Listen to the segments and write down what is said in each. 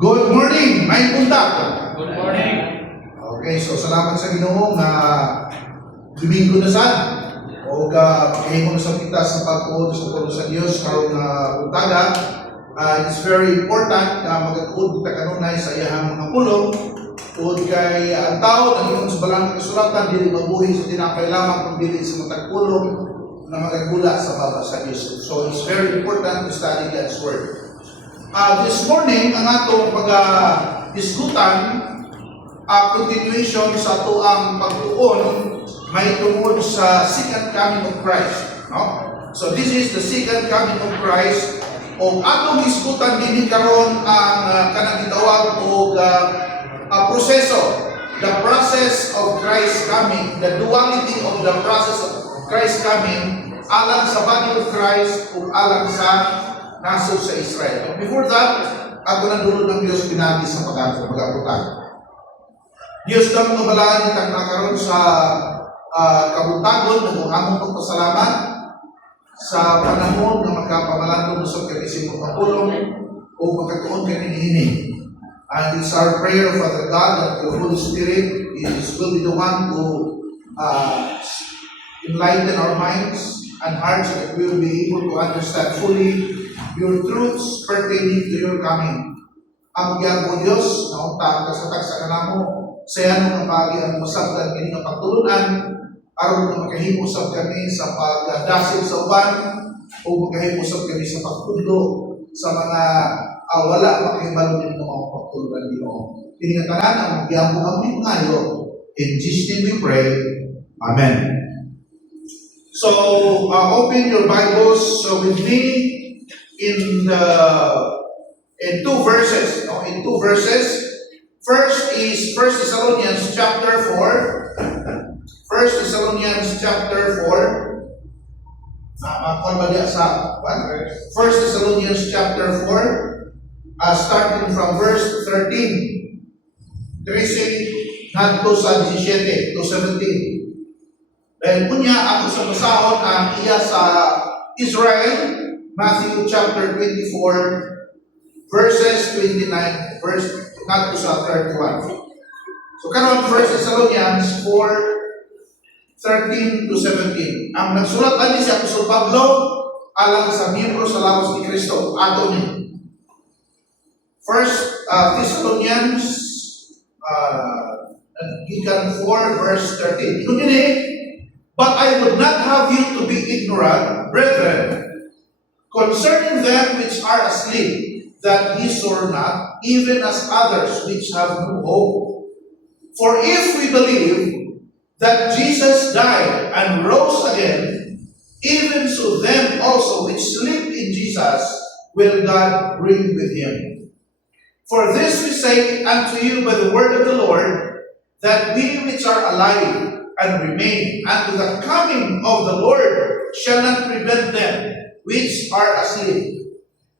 Good morning! May punta. Good morning. Okay, so salamat sa Ginoo nga Domingo na sad o pakihimo na sa kita sa pagtuod sa puno sa Dios karon nga buntaga. It's very important na magatuod kita kanunay sa iyang mga pulong tungod kay ang tao naging sa balang kasulatan dili mabuhi sa tinapay lamang kundi sa matag pulong na magagula sa baba sa Dios. So it's very important to study God's word. This morning, ang atong pag-diskutan, continuation sa ato ang pagtuon may tungod sa second coming of Christ. No? So this is the second coming of Christ. O atong diskutan din karon ang kanang gitawag o proseso, the process of Christ coming, the duality of the process of Christ coming, alang sa body of Christ o alang sa nasod sa Israel. But before that, ako na dulod ng Diyos pinagi sa pag-abutan. Diyos na mga balaan nitang nakaroon sa kabutagon na among pagpasalamat sa panahon na magkapamalandong sa kagising ng pagpulong o magkatuon ka ninihining. And it's our prayer, Father God, that the Holy Spirit will be the one to enlighten our minds and hearts so that we will be able to understand fully your truths pertaining to your coming. Ang diyan mo Diyos, na untang kasatag sa kanamo, sayan mo ng pagi ang masabdan kini nga pagtulunan, aron na makahimosab kami sa pagdasil sa uban, o makahimosab kami sa pagtudlo sa mga wala makahibalo din ng mga pagtulunan dito. Kini nga tanan ang diyan mo kami ngayo. In Jesus' name we pray. Amen. So, open your Bibles with me in two verses. No? In two verses. First is 1 Thessalonians chapter 4. 1 Thessalonians chapter 4. 1 Thessalonians chapter 4. Starting from verse 13. 13 hanggang sa 17 to 17. Dahil punya ako sa basahon ang iya sa Israel, Matthew chapter 24, verses 29, verse not to sa 31. So karon 1 Thessalonians 4, 13 to 17. Ang nagsulat ani si Apostol Pablo alang sa miyembro sa lawas ni Kristo, ato ni. 1 Thessalonians gikan 4 verse 13. Ito din but I would not have you to be ignorant, brethren, concerning them which are asleep, that ye soar not, even as others which have no hope. For if we believe that Jesus died and rose again, even so them also which sleep in Jesus will God bring with him. For this we say unto you by the word of the Lord, that we which are alive and remain unto the coming of the Lord shall not prevent them which are asleep.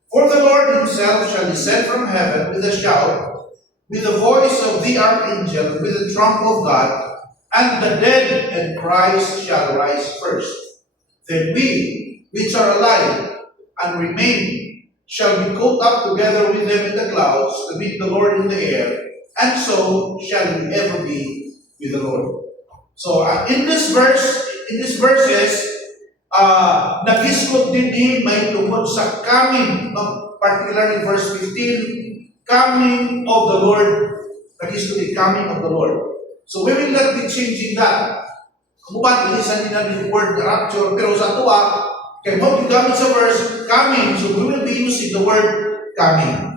For the Lord himself shall descend from heaven with a shout, with the voice of the archangel, with the trump of God, and the dead in Christ shall rise first. Then we which are alive and remain shall be caught up together with them in the clouds to meet the Lord in the air, and so shall we ever be with the Lord. So in these verses, nag-isgot din may tungkol sa coming, particularly verse 15, coming of the Lord, nag-isgot din coming of the Lord. So we will not be changing that. Kumupan, ilisan din namin yung word rapture, pero sa tuwa, kaya mo gamit sa verse coming, so we will be using the word coming.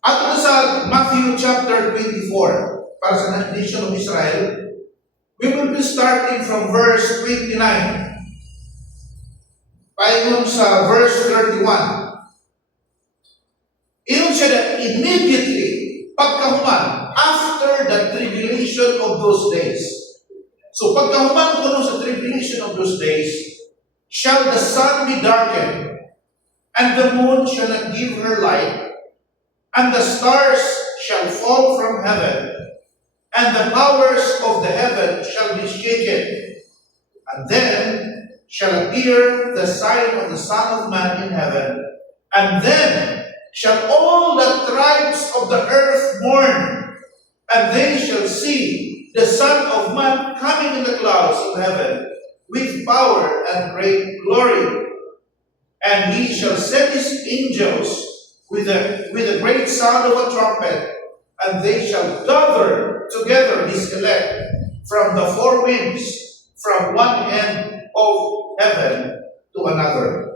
At ito sa Matthew chapter 24, para sa nation of Israel, we will be starting from verse 29. Paingon sa verse 31. Iyon siya na immediately, pagkahuman, after the tribulation of those days. So pagkahuman ko sa tribulation of those days, shall the sun be darkened, and the moon shall not give her light, and the stars shall fall from heaven, and the powers of the heaven shall be shaken. And then shall appear the sign of the Son of Man in heaven. And then shall all the tribes tribes of the earth mourn, and they shall see the Son of Man coming in the clouds of heaven with power and great glory. And he shall send his angels with a great sound of a trumpet, and they shall gather together his elect from the four winds, from one end of heaven to another.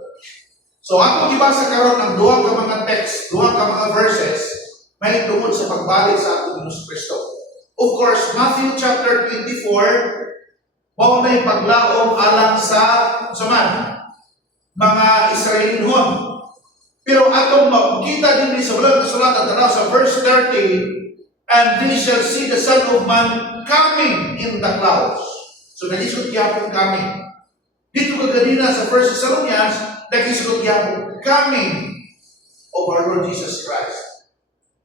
So atong ibasa karon ang duha ka mga text, duha ka mga verses, may tungod sa pagbalik sa atong Ginoong Kristo. Of course, Matthew chapter 24, mao may paglaom alang sa mga Israelinhon. Pero atong makita din sa ulang kasulatan tanaw sa verse 30, and they shall see the Son of Man coming in the clouds. So nalisod gyapon coming. Dito kaganina sa 1 Thessalonians, nalisod gyapon coming of our Lord Jesus Christ.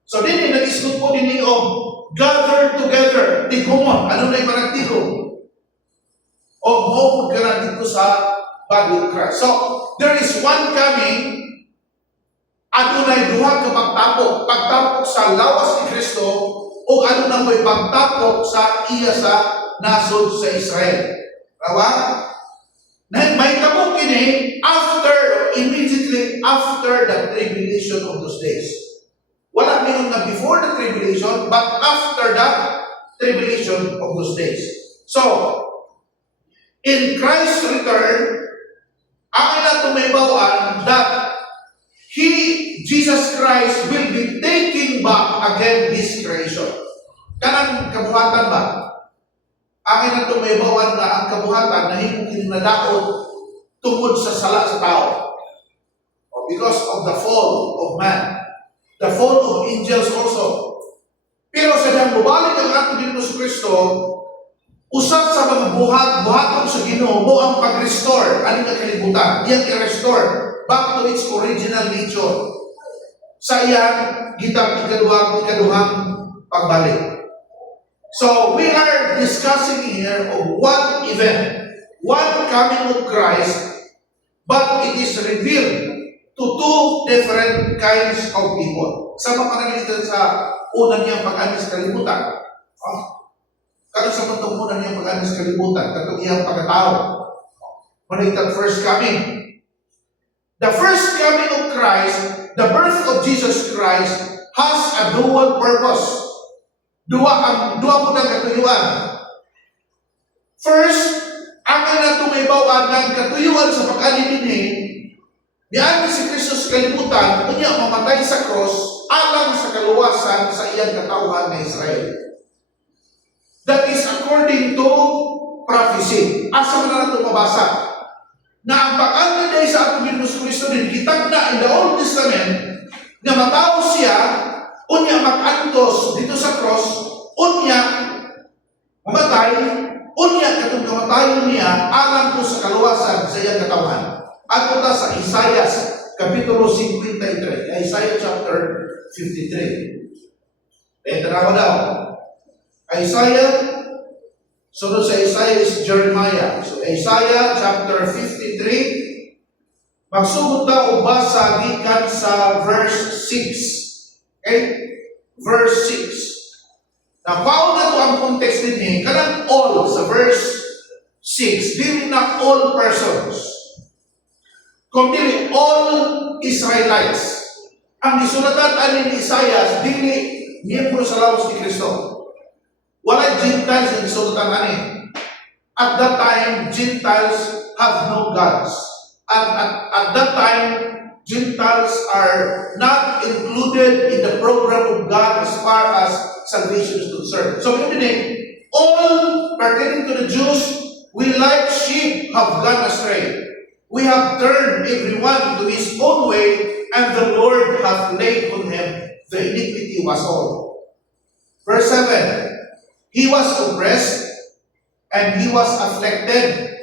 So din nagisod po din og gather together, tigumon. Ano na yung managtigom? O maupod ka na dito sa body of Christ. So, there is one coming, adunay duha ka pagtapok. Pagtapok sa lawas ni Kristo, o ano na mo'y pagtapok sa iya sa nasod sa Israel. Rawa? May tapok kini immediately after the tribulation of those days. Wala mingon na before the tribulation, but after the tribulation of those days. So, in Christ's return, ang ila tumaybawan that Jesus Christ will be taking back again His creation. Kanang kabuhatan ba? Ang ila tumaybawan na ang kabuhatan na himong kinadaot tungod sa sala sa tao. Because of the fall of man. The fall of angels also. Pero sa diyang bubalik ang ating Ginoong Kristo, usap sa mga buhaton sa Ginoo mo ang pag-restore, aning kalibutan, iyang i-restore back to its original nature. Sa iyang ikaduhang pagbalik. So, we are discussing here of one event, one coming of Christ, but it is revealed to two different kinds of people. Sa mapanalitan sa una niyang pag-anis kalibutan. Kano sa mundong una niyang pag-anis kalibutan, katong iyang pagkatao. Manitang first coming. The first coming of Christ, the birth of Jesus Christ, has a dual purpose. Dua po ng katuyuan. First, ang natumaybawan ng katuyuan sa pag-alininin, niyan si Kristo sa kalibutan, kanya mamatay sa cross, alang sa kaluwasan sa iyang katauhan na Israel. That is according to prophecy. Asa na natin mabasa? Na ang pag-anday sa atong Ginoong Kristo din, kitag na in the Old Testament, na matao siya, unya mag-antos dito sa cross, unya mamatay, unya katong kamatayon niya, alang po sa kaluwasan sa iyang katauhan. Ato ta sa Isaiah, Kapitulo 53, Isaiah chapter 53. Eh, tanawa daw. Isaiah, sunod sa Isaiah is Jeremiah. So, Isaiah chapter 53, magsugod ta o basa gikan sa verse 6. Okay? Verse 6. Now, pauna to ang context din kanang all sa verse 6, dili na all persons. Kundi all Israelites. Ang gisulatan ani ni Isaiah, dili miyembro sa lawas ni Kristo. Wala Gentiles ang gisulatan ani. At that time, Gentiles have no gods. At that time, Gentiles are not included in the program of God as far as salvation is concerned. So, all pertaining to the Jews, we like sheep have gone astray. We have turned everyone to his own way, and the Lord hath laid on him the iniquity of us all. Verse 7, He was oppressed, and he was afflicted,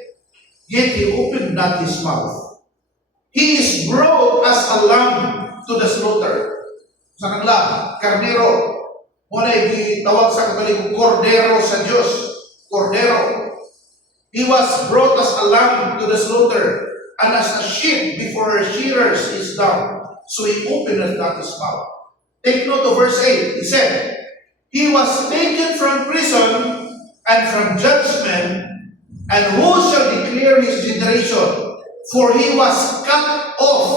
yet he opened not his mouth. He is brought as a lamb to the slaughter. Sa kanila, karnero. Muna tawag sa Katoliko, kordero sa Diyos. Kordero. He was brought as a lamb to the slaughter, and as a sheep before her shearers is dumb, so he opened not his mouth. Take note of verse 8. He said, He was taken from prison and from judgment, and who shall declare his generation? For he was cut off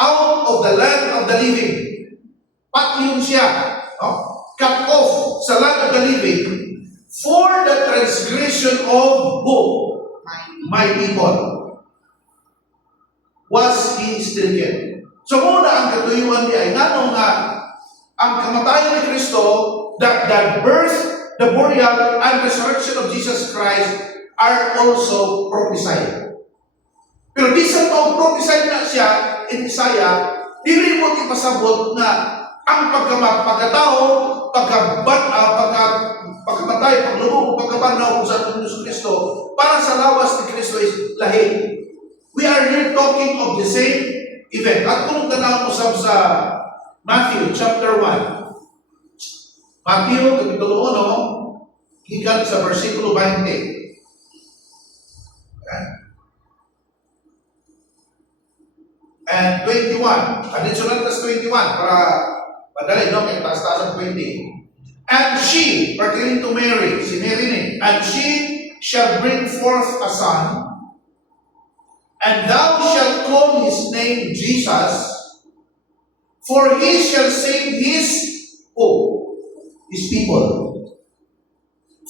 out of the land of the living. Patyong siya, no? Cut off sa land of the living for the transgression of who? My people. Was he stricken? So muna ang katuyuan niya ay nanong nga ang kamatayan ni Kristo, the birth, the burial, and resurrection of Jesus Christ are also prophesied. Pero bisan pa prophesied na siya in Isaiah, dili mo ipasabot na ang pagkatao, pagkamatay, paglubog, pagkabanaw sa Kristo, para sa lawas ni Kristo is lahi. We are here talking of the same event. At kung tanaw mo sa Matthew chapter 1, Matthew kapitulo 1, hinggang sa versikulo 20. And 21. Additional plus 21 para madali, no? Kaya taas-taas ang 20. And she, pertaining to Mary, si Mary ni, and she shall bring forth a son, and thou shalt call his name Jesus, for he shall save his people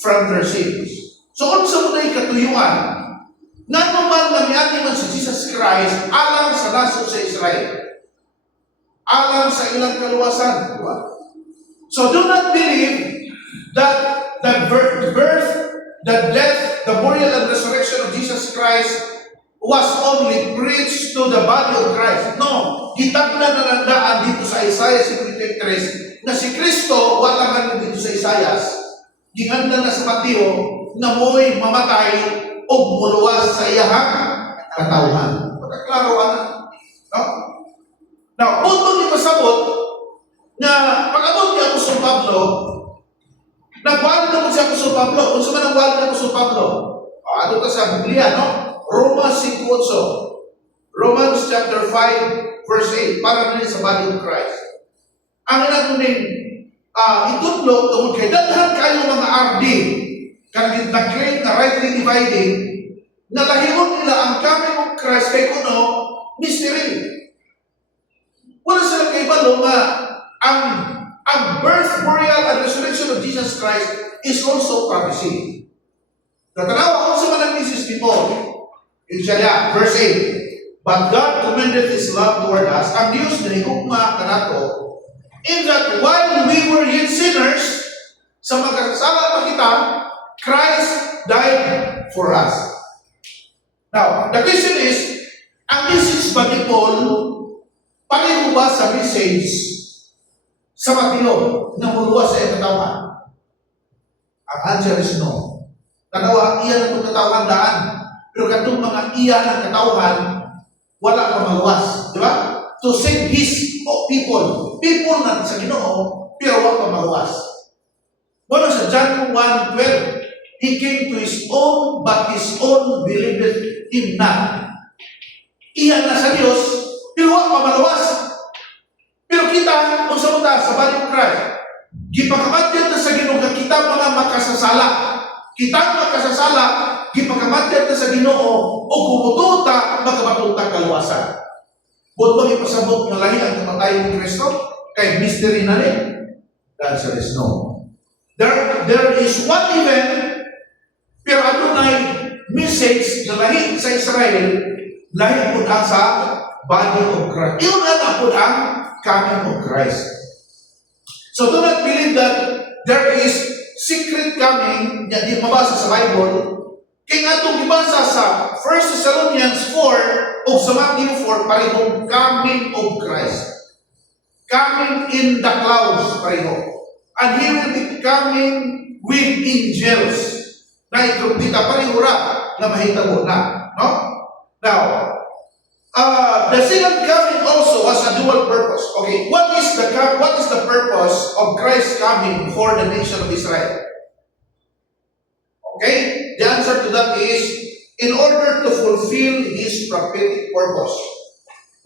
from their sins. So, kung sa muna ikatuyuan, nga naman namiyati man si Jesus Christ alang sa nasod sa Israel, alang sa ilang kaluwasan. Diba? So, do not believe that the birth, the death, the burial, and resurrection of Jesus Christ was only preached to the body of Christ. No. Kitag na nalandaan dito sa Isaiah 53 na si Kristo, wala man dito sa Isaiah. Ginganda na sa Mateo na mo'y mamatay o muluwas sa iyahang katauhan. Pagkaklaro ka na. No? Now, kung ipasabot na pag-abot ni Apostol Pablo, nagwala naman si Apostol Pablo. Kung saan ang wala ni Apostol Pablo? Ano ka sa Biblia, no? Romans 5:8. Romans chapter 5, verse 8. Para na sa body of Christ. Ang nagunin, itutlo, tungkol kay dadhan kayo mga RD, kanang nag-claim na rightly dividing, na lahimon nila ang coming of Christ kay kuno, mystery. Wala sila kay balo nga ang birth, burial, and resurrection of Jesus Christ is also prophecy. Natanawa ko sa manang Mrs. People, Isaiah, verse 8, But God commended His love toward us, ang Diyos na higugma kanato, in that while we were yet sinners, sa magkasala pa kita, Christ died for us. Now, the question is, ang message ba ni Paul, pareho ba sa message sa Mateo na muluwas sa katawan? Ang answer is no. Tanawa, iyan ang katawan daan. Pero katong mga iyan ang katawan, wala pa maluwas. Di ba? To save His people. People na sa Ginoo, pero wala pa maluwas. Wala sa John 1:12, He came to His own, but His own believed Him not. Iyan na sa Diyos, pero wala pa maluwas. Pero kita, kung sa muta, sa body of Christ, gipakamatyan na sa Ginoo, kita mga makasasala. Kita makasasala, gipakamatyan na sa Ginoo, o kumututa, magkabatuta kaluwasan. Buot bang ipasabot ng lahi ang kamatayan ni Kristo? Kay mystery na rin? The answer is no. There is one event, pero ano na message na lahi sa Israel, lahi po ang sa body of Christ. Iyon na po ang coming of Christ. So do not believe that there is secret coming na di mabasa sa Bible. Kaya nga itong ibasa sa 1 Thessalonians 4 o sa Matthew 4, parehong coming of Christ. Coming in the clouds, pareho. And He will be coming with angels. Na itrumpita, pareho ra na mahitabo na. No? Now, the second coming also has a dual purpose. Okay, what is the purpose of Christ coming for the nation of Israel? Okay? The answer to that is, in order to fulfill His prophetic purpose.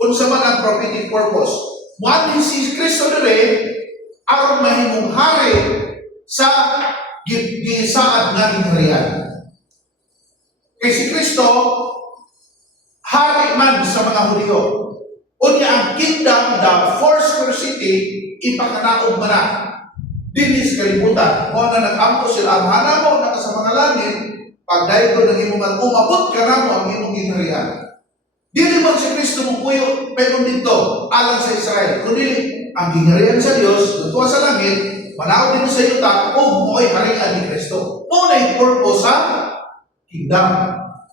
Unsa man ang prophetic purpose? One is si Kristo dire, aron mahimong hari sa gisaad nga gingharian. Kay si Kristo hari man sa mga Hudyo. Unya ang kingdom, the four square city, ipakanaog man na. Dinis kalibutan. Kung na nag-ampo sila, ang hanamo na sa mga langit, pag dahil ko nang imong umabot ka na mo ang imong gingharian. Dili man si Kristo mong puyo, pero dito, alang sa Israel. Kundi ang gingharian sa Diyos, tutuwa sa langit, manaog din sa yuta, o mo'y harian ni Kristo. Unay purpose sa kingdom.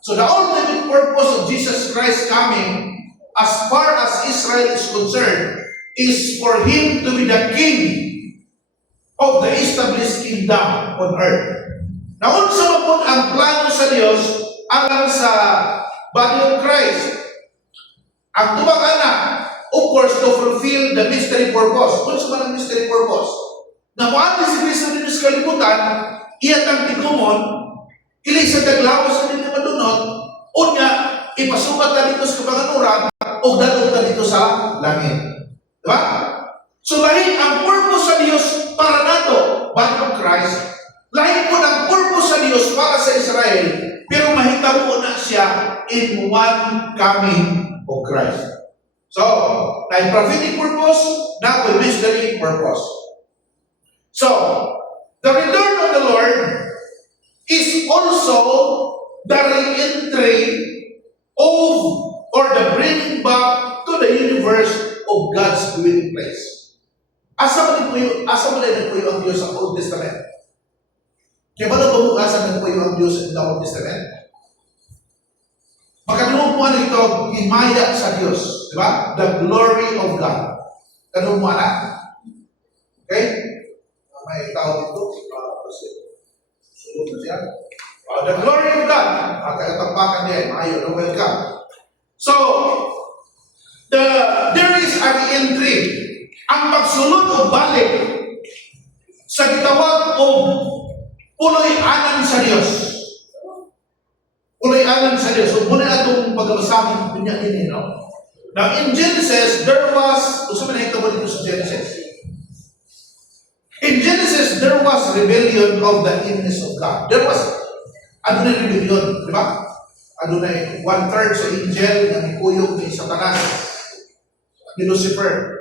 So the ultimate purpose of Jesus Christ coming, as far as Israel is concerned, is for Him to be the King of the established kingdom on earth. Naunsa mo po ang plano sa Diyos alang sa body of Christ. Ang tubag anak, of course, to fulfill the mystery purpose. Kung sa mga mystery purpose, na muati si Kristo din sa kalibutan, iyat ang tigumon, ilig sa taglawas na nila madunot, unya, ipasukat na dito sa kapanganuran, o dadong na dito sa langit. Diba? So, lahi ang purpose sa Diyos para nato, body of Christ, lahi po ang purpose sa Diyos para sa Israel, pero mahitabo na siya in one coming of Christ. So, na prophetic purpose, na mystery purpose. So, the return of the Lord is also the re-entry of, or the bringing back to the universe of God's dwelling place. Asa mo na po yung Diyos sa Old Testament? Kaya ba na bumukasan na po yung Diyos in the Old Testament? Magkanoon po na ito, himaya sa Diyos. Di ba? The glory of God. Kanoon po na? Okay? May tao dito. Sunod na siya. The glory of God. At katampakan niya, maayo, welcome. So, there is a re-entry. Ang pagsulod o balik sa gitawag o puloy-anan sa Diyos. Puloy-anan sa Diyos. So, muna itong pagkabasahin niya din, no? Now, in Genesis, there was, gusto mo na ito dito sa Genesis. In Genesis, there was rebellion of the enemies of God. There was, ano na rebellion, di ba? Ano na one-third sa angel na ikuyog ni Satanas, ni Lucifer.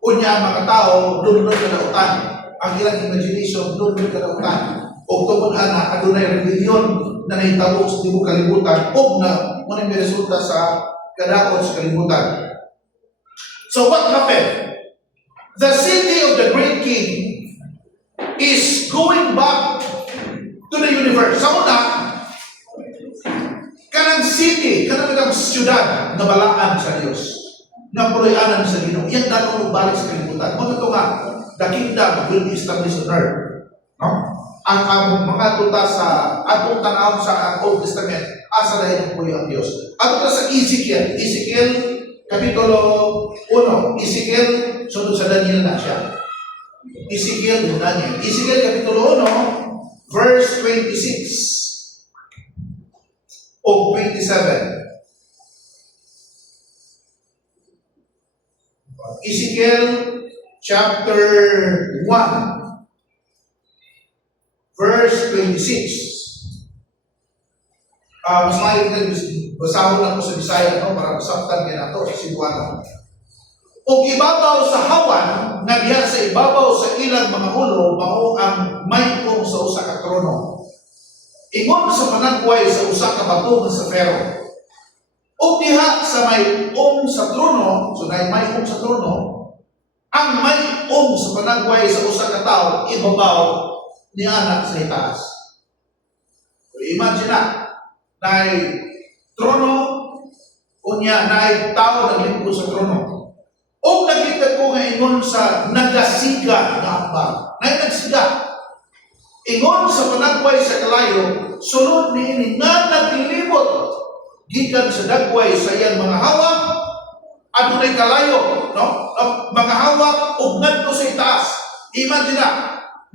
Unya, mga tao, lunod ka na utan. Ang ilang imagination, lunod ka na utan. O tungkol na, ano na rebellion na nahitabo sa tibok kalibutan, o na muna may resulta sa kadakon sa kalibutan. So what happened? The city of the great king is going back to the universe. Sa una, kanang city, kanang siyudad na balaan sa Diyos, na puloy-anan sa Ginoo. Iyan dapat balik sa kalibutan. Kung ito nga, the kingdom will be established on earth. No? Ang mga tuta sa atong tanaw sa Old Testament, asa dahil po yung Diyos. Ato sa Ezekiel, Kapitulo 1, Ezekiel, sunod sa Daniel na siya. Ezekiel, Daniel. Ezekiel, Kapitulo 1, verse 26 o 27. Ezekiel, chapter 1, verse 26. Mas maayong na basahon lang po sa Bisaya, no? Para masaktan kayo na ito sa Cebuano. O ibabaw sa hawan, nga diha sa ibabaw sa ilang mga ulo, mao ang may sa usa ka trono. Ingon sa managway sa usa ka bato sa Fero. O diha sa may sa trono, so na may sa trono, ang may sa panagway sa usa ka tao, ibabaw ni anak sa itaas. So imagine na trono, unya na tao naglingkod sa trono. O nakita ko nga ingon sa nagasiga na ambag. Nagasiga. Ingon sa panagway sa kalayo, sunod ni nga naglibot gikan sa dagway sa iyang mga hawak, adunay kalayo, no? Mga hawak ug ngadto sa itaas. Imagine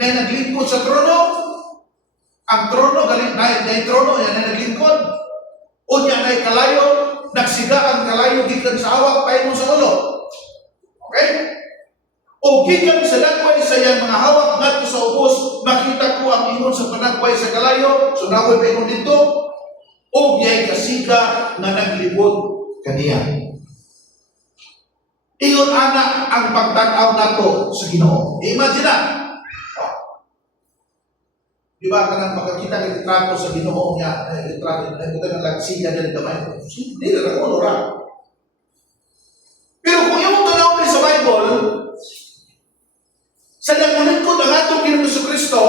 na naglingkod sa trono, ang trono galing na trono yan na naglingkod. Unya na kalayo, nagsiga ang kalayo gikan sa hawak paingon sa ulo. Okay? O gikan sa dagway sa iyang mga hawak ngadto sa ubos, makita ko ang ingon sa panagway sa kalayo, so nakoy pa ingon dito, o giyay kasiga nga naglibot kaniya. Iyon ana ang pagtanaw nato sa Ginoo. Imagine na. Di ba kanang makakita ng litrato sa Ginoo niya, litrato na ito ng lagsiya ng gamay. Hindi na ako ra. Pero kung yung tanawin sa Bible, sa nagulingkod ang atong Ginoong Kristo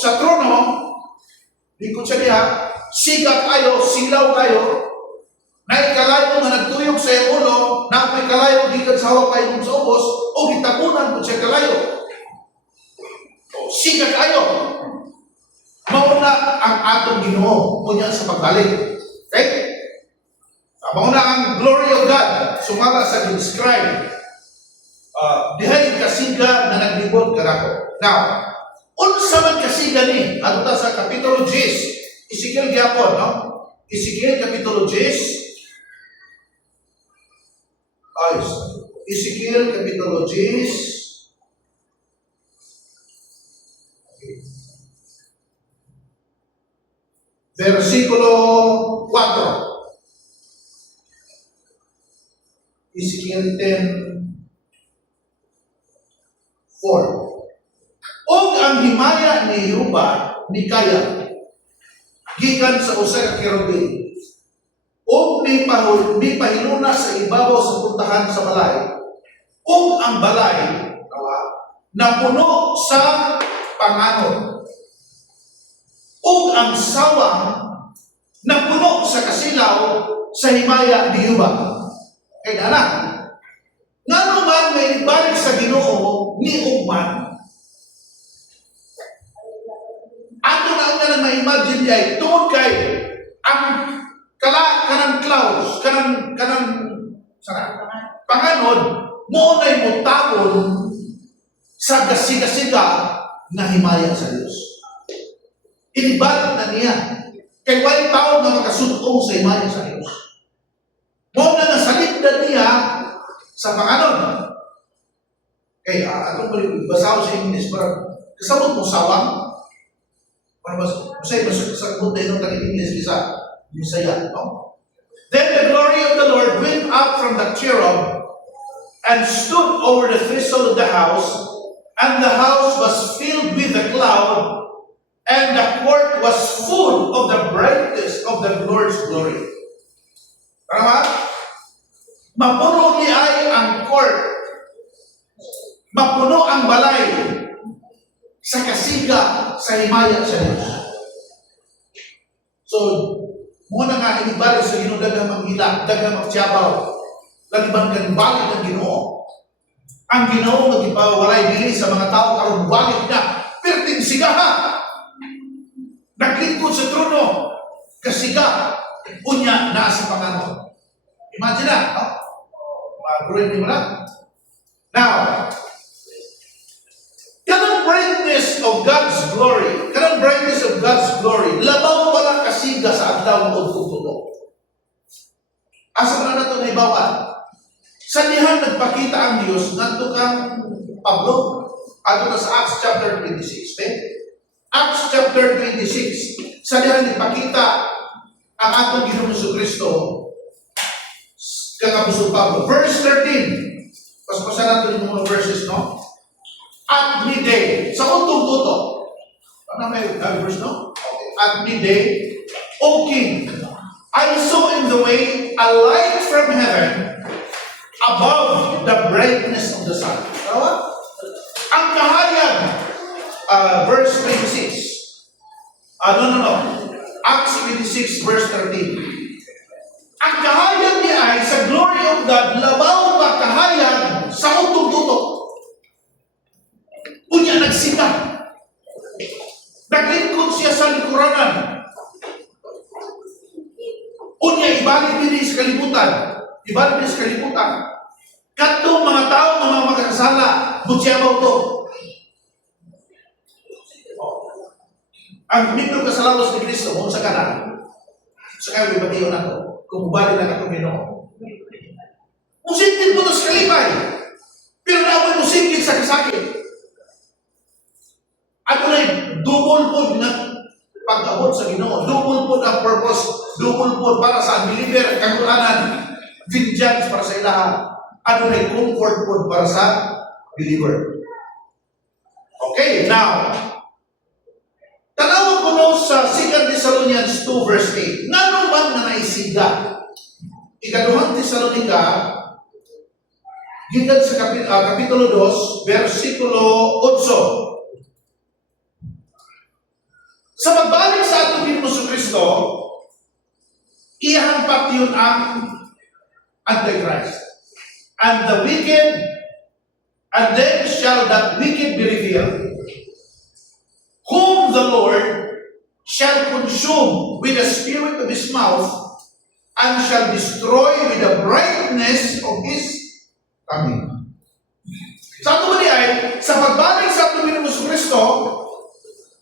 sa trono, lingkod siya niya, sigat kayo, silaw kayo, na ikalayo nga nagtuyog sa iyong ulo, na may kalayo gikan sa hawak kayo sa ubos, o gitapunan ko siya kalayo. Sigat kayo. Mauna ang atong Ginoo kunya sa pagbalik. Okay? Mauna ang glory of God, sumala sa describe. Dihay kasiga na naglibot kadako. Now, unsa man kasiga ni adto sa kapitulo 10, Ezekiel gyapon, no? Ezekiel kapitulo 10. Ezekiel kapitulo 10. Versikulo 4. Ezekiel 10:4. Og ang himaya ni Yuba ni Kaya gikan sa usa ka kerubin. Og may pahiluna sa ibabaw sa puntahan sa balay. Og ang balay napuno sa panganod. Og ang sawang napuno sa kasilaw sa himaya ni Yuba. Kaya na. Nga naman may ibalik sa Ginoo ni Ugman. Ato na nga ma-imagine ay tungod kay ang kanang clouds, kanang panganod, mo na'y mutabon sa gasiga-siga na himaya sa Diyos. Inibalik na niya. Kay wa'y tao na makasutong sa himaya sa Diyos. Mo na nasalit na niya sa panganon. Okay, atong basaw sa English, parang kasabot mo sawang. Masay, masakot na yun ang English kisa Bisaya, no? Then the glory of the Lord went up from the cherub and stood over the threshold of the house, and the house was filled with the cloud, and the court was full of the brightness of the Lord's glory. Tama? Mapuno ni ay ang court. Mapuno ang balay sa kasiga sa himaya sa Diyos. So, muna nga inibalik sa Ginoo daghang maghila, daghang magtiyabaw, laliban kan balik ng Ginoo. Ang Ginoo magipawalay dili sa mga tao karon balik na perting sigaha. Naglingkod sa trono, kasiga, unya na sa panganon. Imagine na, no? Mag-growing mo na. Now, kanang brightness of God's glory, labaw wala kasiga sa adlaw o tutulo. Asa na nato na ibawan? Sa dihan nagpakita ang Diyos ngadto kang Pablo adto na sa Acts chapter 26. Acts chapter 26. Sa dihan nagpakita ang atong Ginoong Kristo kang Apostol Pablo. Verse 13. Paspasan natin yung mga verses, no? At midday, sa untong tuto. Ano may verse, no? Okay. At midday, O King, I saw in the way a light from heaven above the brightness of the sun. Tawa? Ang kahayag, verse 26. No. Acts 26, verse 13. Ang kahayag niya ay sa glory of God, labaw ba kahayag sa untong tuto. Unya nagsita. Naglingkod siya sa likuranan. Unya ibalik din sa kalibutan. Katong mga tao ng mga magkakasala, butyabaw to. Ang mibro kasalawas ni Kristo, kung sa kanan, sa kayo ibatiyo na to, kung balik na katong Ginoo. Kung sintin mo to sa kalipay, Pero naman mo sigit sa kasakit. Ano na double po na pag-abot sa Ginoo. Double po ang purpose. Double po para sa believer, kagulanan, vengeance para sa ilaha. Ano na comfort po para sa believer. Okay, now, tanawag ko no sa 2 Thessalonians 2 verse 8. Nga naman na naisiga. Ikaduhang Thessalonica, gikan sa Kapitulo 2, versikulo 8. Sa pagbalik sa atong Panginoon Kristo, ihampat yun ang Antichrist. And the wicked, and then shall that wicked be revealed, whom the Lord shall consume with the spirit of his mouth, and shall destroy with the brightness of his coming. Sa ito ay, sa pagbalik sa atong Panginoon Kristo,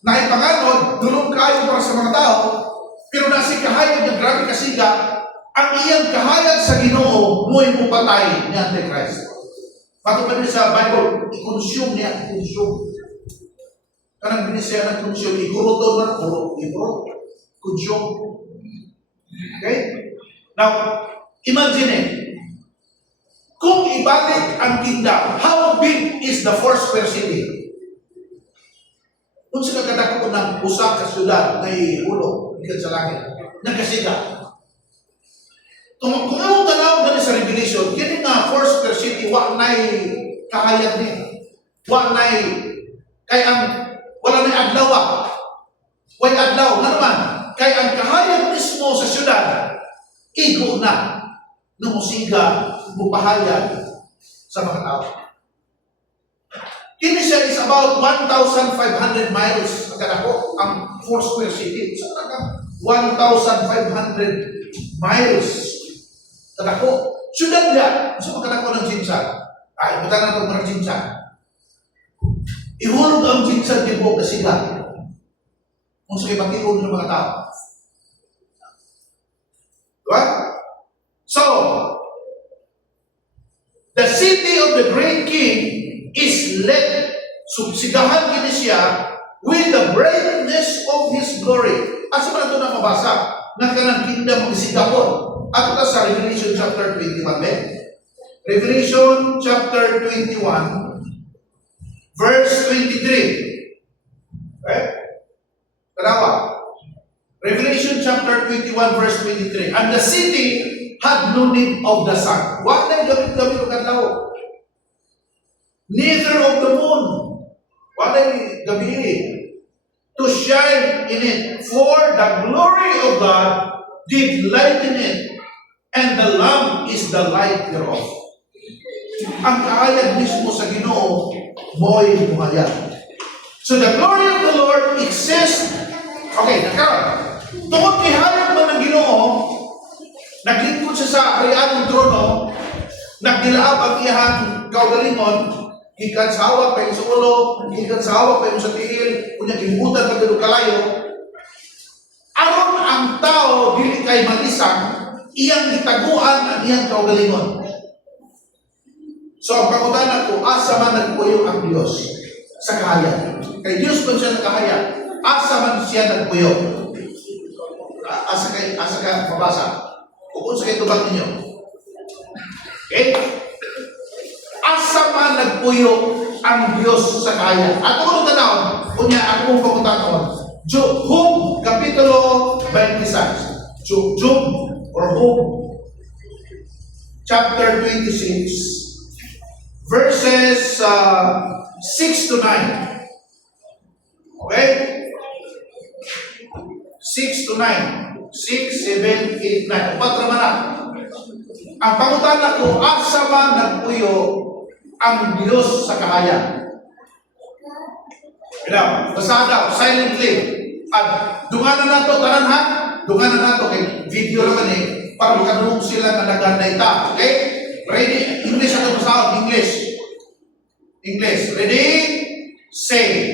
na ipanganod, dulong kayo para sa mga tao, pero nasi kahayag ng grabe kasiga, ang iyang kahayag sa Ginoo, mo'y mupatay ni Antichrist. Patupad niya sa Bible, i-consume niya, i-consume. Kanang binisya ng consume, i-hurot daw na, i-hurot, consume. Okay? Now, imagine kung ibalik ang kingdom, how big is the Foursquare City? Kung sila kadako ng usa ka syudad na iulo, ikan sa langit, nagkasiga. Kung anong tanaw na sa Revelation, kini nga Foursquare City, wala na'y kahayag niya. Wala na'y, kaya ang, wala na'y adlaw. Way adlaw, nga naman, kaya ang kahayag mismo sa syudad, igo na, ng musiga, mupahayag sa mga tao. Kini siya is about 1,500 miles kadako ang Foursquare City. Sa kadako 1,500 miles kadako. Syudad niya, sa kadako ng Jinsan. Ay, buta na itong mga Jinsan. Ihulog ang Jinsan di mo kasiga. Kung sa ipatigod ng mga tao. Diba? So, the city of the great king is led, subsigahan kini siya with the brightness of his glory. Asa man ito na mabasa? Na kanang kingdom ng sigahon. At ito sa Revelation chapter 21. Revelation chapter 21, verse 23. Okay? Kanawa. Revelation chapter 21, verse 23. And the city had no need of the sun. Wala na gamit-gamit ng kadlaw. Neither of the moon. Walay gabi to shine in it. For the glory of God did lighten it, and the Lamb is the light thereof. Ang kahayag mismo sa Ginoo, mo'y buhayag. So the glory of the Lord exists. Okay, nagkaroon. Tungkol kihayag man ng Ginoo, naglingkod siya sa arian ng trono, nagdilaab ang iyang kaugalingon, gikan sa hawak kayo sa ulo, gikan sa hawak kayo sa tiil, kunya gibutan ka dito kalayo. Aron ang tao dili kay malisang, iyang gitaguan ang iyang kaugalingon. So ang pangutana ko, asa man nagpuyo ang Dios sa kahayag. Kay Dios man siya nakahayag, asa man siya nagpuyo. Asa ka mabasa. Kung sa kayo tubag ninyo. Okay? Asa man nagpuyo ang Diyos sa kaya. At kung tanawon, kunya akong pagkutanon, Job, Kapitulo 26. Job, or Job, chapter 26, verses 6 to 9. Okay? 6 to 9. 6, 7, 8, 9. Upat naman na. Ang pangutana ko, asa man nagpuyo ang Diyos sa kahayag. Kaya, basa daw, silently. At dunganan na ito, tanan ha? Dunganan na ito, kay video naman para makadungog sila na naganda ita. Okay? Ready? English ako basa, English. English. Ready? Say,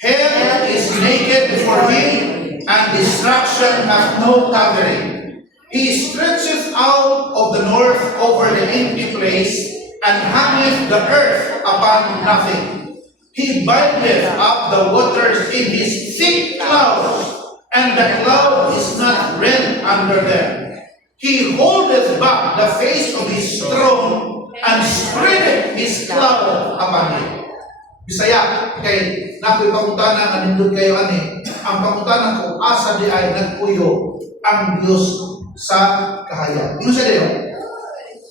hell is naked before him, and destruction hath no covering. He stretcheth out of the north over the empty place, and hangeth the earth upon nothing. He bindeth up the waters in his thick clouds, and the cloud is not rent under them. He holdeth back the face of his throne, and spreadeth his cloud upon it. Bisaya, kay nako'y pangutana nga nindot kayo ani, ang pangutana ko, asa di ay nagpuyo ang Diyos sa kahayag. Ino siya diyo?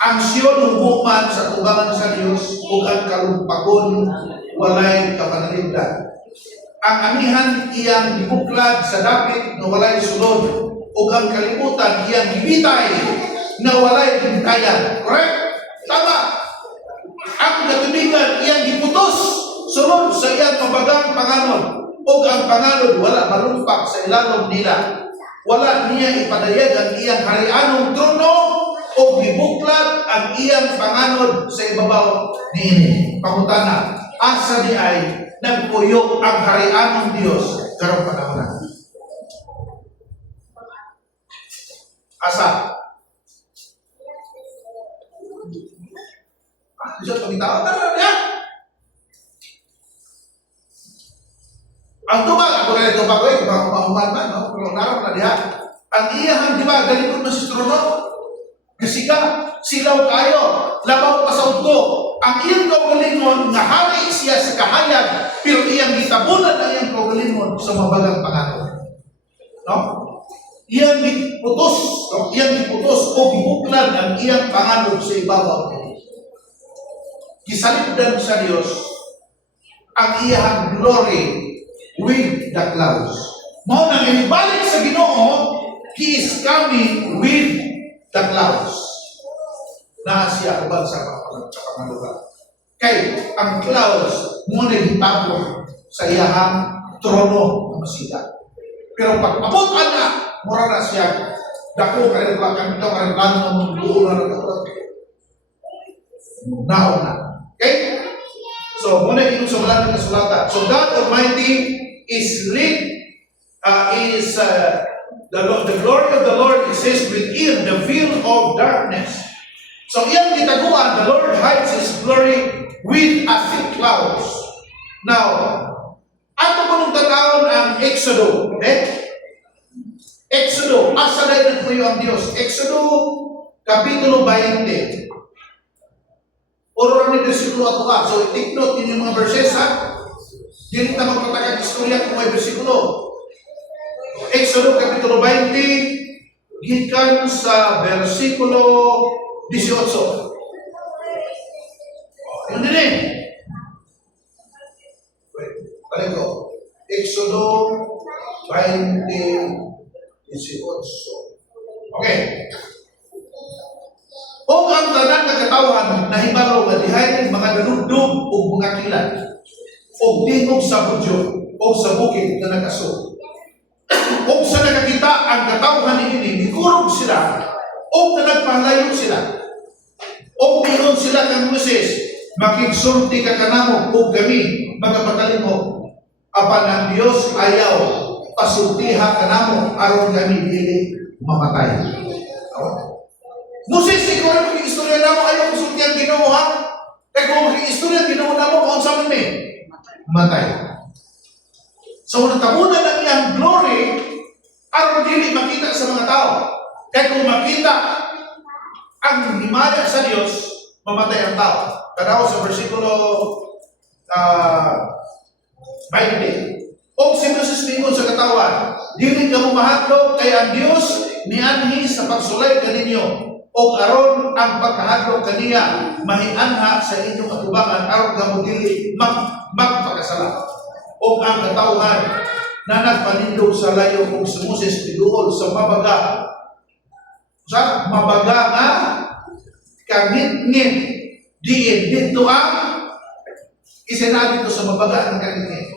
Ang siyon hukuman sa tubangan sa Diyos, ug ang kalumpagon walay kapanalipdan. Ang amihan iyang gibuklad sa dapit na walay sulod, ug ang kalibutan iyang gibitay na walay gintayan. Correct? Tama. Ang katubigan iyang giputos sunod sa iyang mabagang panganod, ug ang panganod wala malumpak sa ilalom nila. Wala niya ipadayag ang iyang harianong trono, o gibuklad ang iyang panganod sa ibabaw niini. Pangutana, asa di ay nagpuyo ang harianong Dios karong panahon? Asa? Bisa pagitaw na niya. Ang tubag, ako na ito pa ko eh, kung mahuman man, no? Pero naroon na diha. Ang iyahang, di ba, galikod na si trono? Kasi ka, silaw kayo, labaw pa sa ugo. Ang iyang kaugalingon, nga hari siya sa kahayag, pero iyang gitabunan na iyang kaugalingon sa mabagang panganon. No? Iyang giputos, no? Iyang giputos o gibuklad ang iyang panganon sa ibabaw. Gisalipdan sa Diyos ang iyang glory with the clouds. Mao nang ibalik sa Ginoo, He is coming with the clouds. Na siya ubang sa pangalugan. Kay ang clouds mo na gitapon sa iyang trono ng masida. Pero pag abot na, mura na siya dako kay kami daw kay plano ng mundo na nagkaroon. Nauna. Okay? So, muna yung sa malang kasulatan. So, God Almighty is the glory of the Lord exists within the veil of darkness. So, iyang gitaguan, the Lord hides His glory with a thick clouds. Now, ato po nung tanawon ang Exodo. Exodo, asa na nagpuyo ang Diyos? Exodo, Kapitulo 20. Puro ni versikulo ato ka. So, take note yun yung mga verses, ha? Hindi na magpatakag istorya kung may versikulo. Exodo Kapitulo 20, gikan sa versikulo 18. Yun din eh. Balik ko. Exodo 20, 18. Okay. O ang tanan nga katawan nahibalo nga dihay mga dalugdog o mga kilat o tingog sa budyo o sa bukid na nakaso. O sa nakakita ang katawan ni ikurog sila o na nagpahalayo sila. O mayroon sila kang Moses, makigsulti ka kanamo o kami magapatalim mo. Apan ang Diyos ayaw pasultiha kanamo aron kami dili mamatay. Moses, ikaw na mag-istorya na mo, ayaw konsulti ang Ginoo, ha? Kaya kung mag-istorya ang Ginoo na mo, kung saan mo matay. So, natabunan ang iyang glory, aron dili makita sa mga tao. Kaya kung makita ang himaya sa Diyos, mamatay ang tao. Kanaw sa versikulo 20. O si Moses ningon sa katawan, dili ka mahatlog kay ang Diyos nianhi sa pagsulay kaninyo. O aron ang pagkahadlok kaniya mahianha sa inyong atubangan aron kamo dili magpakasala. O ang katawhan na nagpanindog sa layo kung si Moses tiduol sa mabaga. Sa mabaga nga kangit-ngit diin dito ang isinabi ko sa mabaga ng kangit-ngit.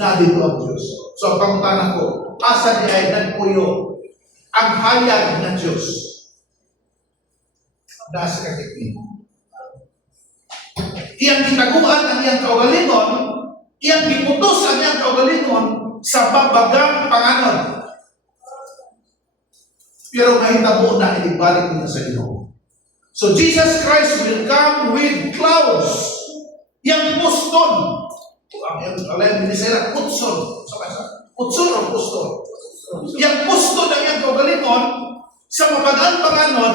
Na dito ang Diyos. So ang pangutanan ko, asa di ay nagpuyo ang hayag ng Diyos. Nasa kakikini. Iyang gitaguan ang iyang kaugalingon, iyang giputos ang iyang kaugalingon sa babagang panganon. Pero mahitabo na ibalik niya sa Ginoo. So Jesus Christ will come with clouds. Yang puston. Ang minisera, putson. Putson o puston? Yang puston ang iyang kaugalingon sa mabagaan panganon,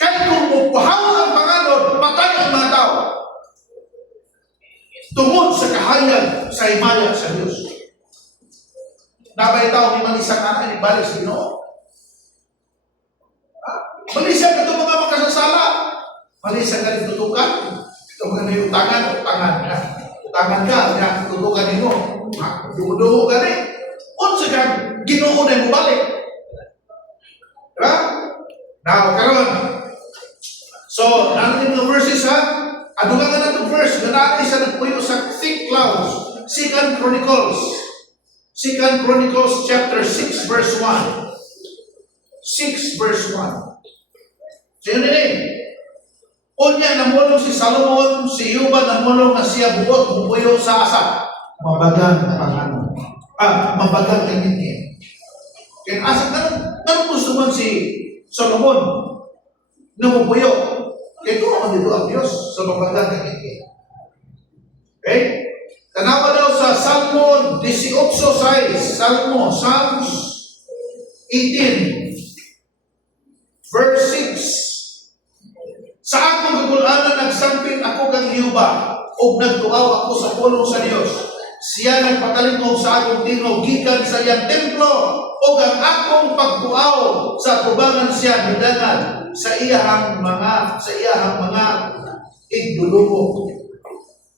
kahit kung upuhaw ang panganon, patay ang mga tao. Tungod sa kahayag sa himaya sa Diyos. Nabay tao ni Malisa ka ni balik sa Ginoo. Malisa ka itong mga makasasala. Malisa ka rin tutukan. Ito mga may utangan ka. Utangan ka, tutukan nyo. Dugo-dugo ka rin. Unsa ka, Ginoo na mo balik. Diba? Now, karon. So, natin yung verses ha. Adugan nga na itong verse. Ganaan isa nagpuyo sa thick clouds. 2 Chronicles chapter 6 verse 1. 6 verse 1. So yun din. Unya namulong si Solomon, si Yuba namulong na siya buot, bupuyo sa asa. Mabagang panganon. Mabagang kanyang. Kaya asa na gusto man si Solomon na bupuyo. Kaya ito naman dito ang Diyos sa mabagang kanyang. Okay? Tanawa daw sa Salmo 18:6, Psalms 18, verse 6. Sa akong kagulanan nagsamping ako kang Yuba, ug nagtuaw ako sa pulong sa Dios. Siya nagpatalingog sa akong tingog gikan sa iyang templo, ug ang akong pagtuaw sa tubangan siya hidangan sa iyahang mga igdulubog.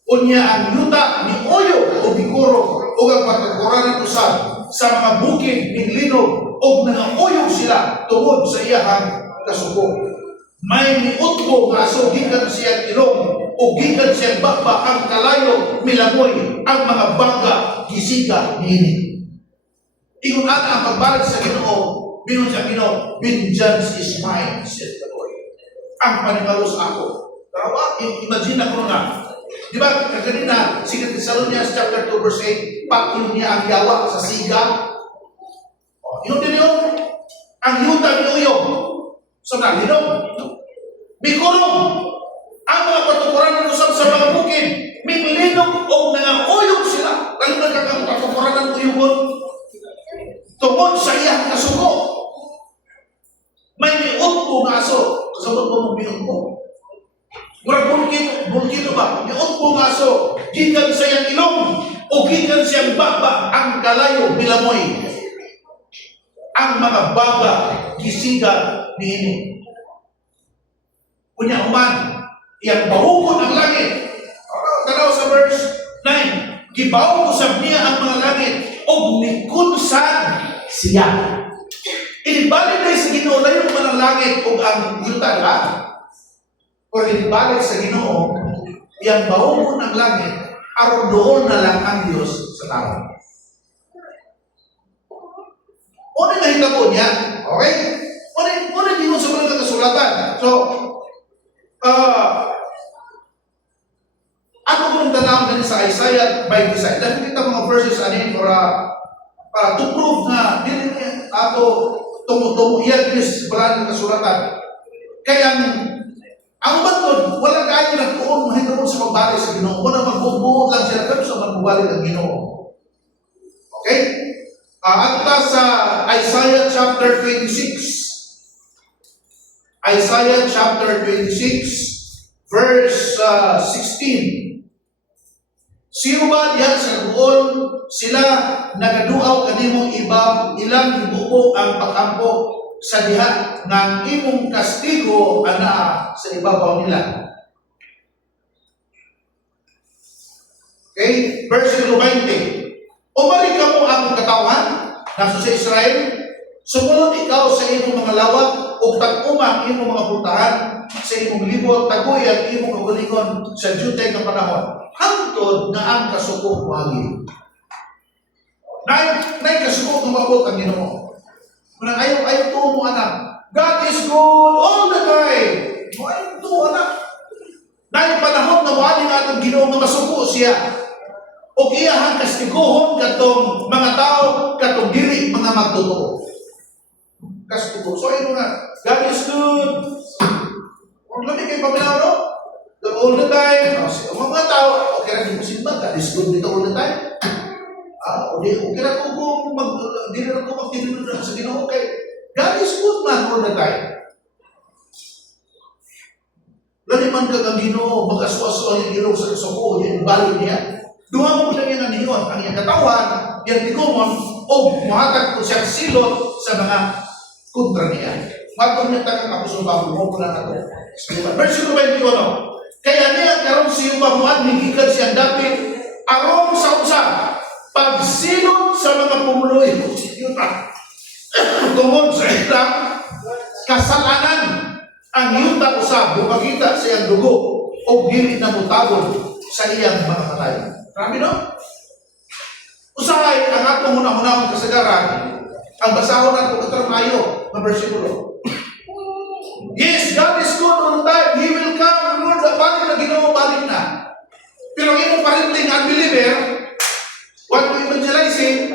Unya ang yuta ni Oyo o Bikuro o ang pagkakuranan usab sa mga bukid ng linog o nangauyog sila tungod sa iyahang kasuko. May niutbo nga aso gikan siyang ilong o gikan siyang bakba ang kalayo milamoy ang mga bangga gisiga niini. Ingon ana ang pagbalik sa Ginoo, bingon sa Ginoo, vengeance is mine, said the Lord. Ang panimalos ako. Tarawa, imagine ako nga. Di ba, kaganina, 2 Thessalonians chapter 2 verse 8, patulong niya ang yawa sa siga. Yun din yun. Ang yuta minuyog. So na, linog. Bikurong. Ang mga patukuran ng usap sa mga bukid, may linog o nanganguyog sila. Lalo na kang patukuran ng uyugon. Tungod sa iyang kasuko. May miut po nga aso. Kasabot mo mong miut po. Murag bulkino ba? Miut po nga aso. Gikan sa iyang ilong o gikan sa iyang bakba ang kalayo milamoy. Ang mga baga gisiga niini. Kunya human, iyang bahukon ang langit. Tanaw sa verse 9. Gibaw ko sa niya ang mga langit o nikunsan siya. Inibalik na sa Ginoo na yung mga langit o ang yuta ka. O inibalik sa Ginoo, iyang bahukon ang langit aron doon na lang ang Diyos sa tao. Una na hitabo niya, okay? Una din mo sa mga kasulatan. So, ano kung tanawin natin sa Isaiah 26? Dahil kita mga verses anin para to prove na din ato tumutumo iyan is balaan ng kasulatan. Kaya ang batod, wala kayo nagtuon mahitapon sa pagbalik sa Ginoo. Wala magbubuot lang sila pero sa magbubalik ang Ginoo. Okay? At sa Isaiah chapter 26. Isaiah chapter 26, verse 16. Sino ba diyan sa buol sila nagaduaw kanimong iba ilang ibubo ang pagkampo sa diha ng imong kastigo ana sa ibabaw nila. Okay, verse 20. Umalik ka mo ang katawan naso sa Israel, sumunod ikaw sa imong mga lawak o tag-umang imong mga puntahan sa imong libot, tagoy at imong kagulingon sa jutay ng panahon. Hangtod na ang kasuko wagi. Nay kasuko tumabot ang Ginoo. Kung ayaw tuo mo anak, God is good all the time. Ayaw tuo anak. Nay panahon na wali nga itong Ginoo na masuko siya. O iyahang kastiguhon katong mga tao, katong diri mga magtotoo. Kastigo. So ito nga, God is good. Kung lamig kayo paminaw, no? All the time. Ang mga tao, okay na yung simba, God is good dito all the time. Okay na kung hindi na ako magtinunod sa Ginoo, okay. God is good man all the time. Lagi man ka ang Ginoo, mag-aswa-aswa yung Ginoo sa suko, yung balo niya. Duha mo lang yan ang niyon, ang iyang katawan, yung tigumon, o mahatag ko siya silot sa mga kontra niya. Matong niya tagang kapusong bago mo po lang ito. Versikulo 21. Kaya niya karon siyo pamuan, higigad siyang dapit, arong sa usa, pagsilot sa mga pumuloy. Tungod sa ilang kasalanan, ang yuta usab, bumagita sa iyang dugo, o dili na mutabon sa iyang mga patay. Marami no? Usahay, ang atong hunahunahong kasagaran, ang basahon natin katong mayo na versikulo. Yes, God is good all the time. He will come. Lord, bakit na Ginoo balik na? Pero ang iyong paritling unbeliever, what we evangelizing,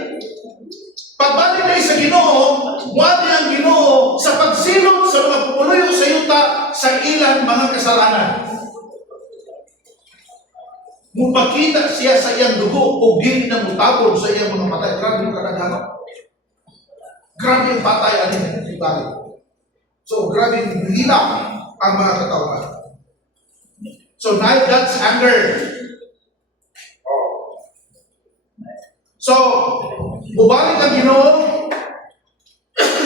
pagbalik na sa Ginoo, wali ang Ginoo sa pagsilot sa mga pumuloy sa yuta sa ilang mga kasalanan. Mupakita siya sa iyang dugo o dili na mutabon sa iyang mga patay. Grabe yung kadaghan. Grabe yung patay anin ibalik. So, grabe yung hilang ang mga katawan. So, now God's anger. So, bubalik ang Ginoo,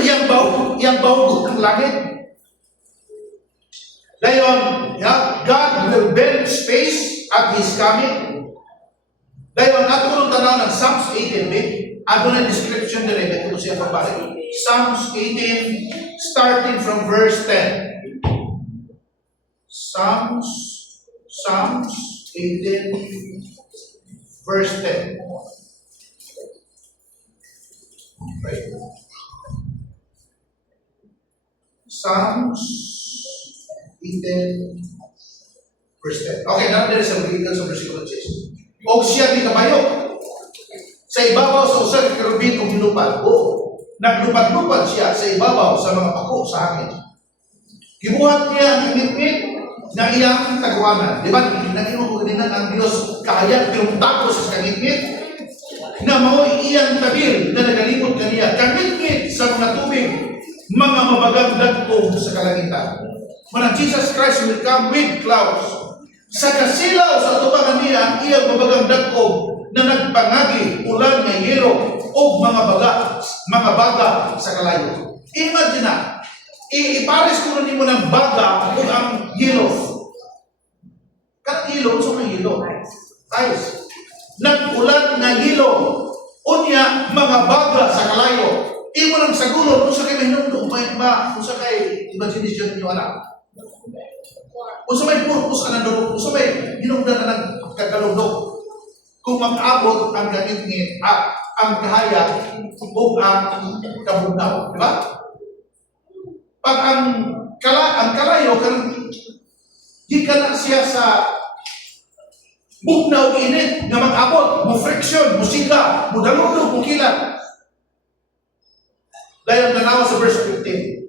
yang bawog ng langit. Dayon, God will bend space at His coming. Dayon, ato ko nung tanaw ng Psalms 18, ato na description din eh, kung siya pabalik. Psalms 18, starting from verse 10. Psalms 18, verse 10. Okay. Psalms 18, verse 10. Okay, natin sa magigitan sa versikulo 6. O siya di kabayo sa ibabaw sa usa ka kerubin o ginupad. Naglupad-lupad siya sa ibabaw sa mga pako sa hangin. Gibuhat niya ang inipit na iyang taguanan. Di ba? Nag-iwan ko din ang Diyos kahayag pinumtako sa kangitmit na mao'y iyang tabir na nagalimot kaniya. Kangitmit sa mga tubig, mga mabagang dagkong sa kalangitan. When Jesus Christ will come with clouds, sa kasilaw sa tubangan niya ang iyang mabagang dagkong na nagpangagi ulan ng yero o mga baga sa kalayo. Imagine na, ipares ko rin mo ng baga o ang yelo. Kanang yelo, so ng yelo. Ice. Nag-ulan ng yelo. Unya, mga baga sa kalayo. Imo ng sagulo, kung sa kayo hinundong, kung sa kayo imagination ninyo alam. Kung sa may purpose ka ng dulog, kung sa may hinungdan na ng kagalugdog. Kung mag-abot ang gamit ang kahaya o ang kabugnaw. Di ba? Pag ang kalayo, di ka na siya sa bugnaw init na mag-abot, mo friction, mo siga, mo dalugdog, mo kilat. Dahil nanawa sa verse 15.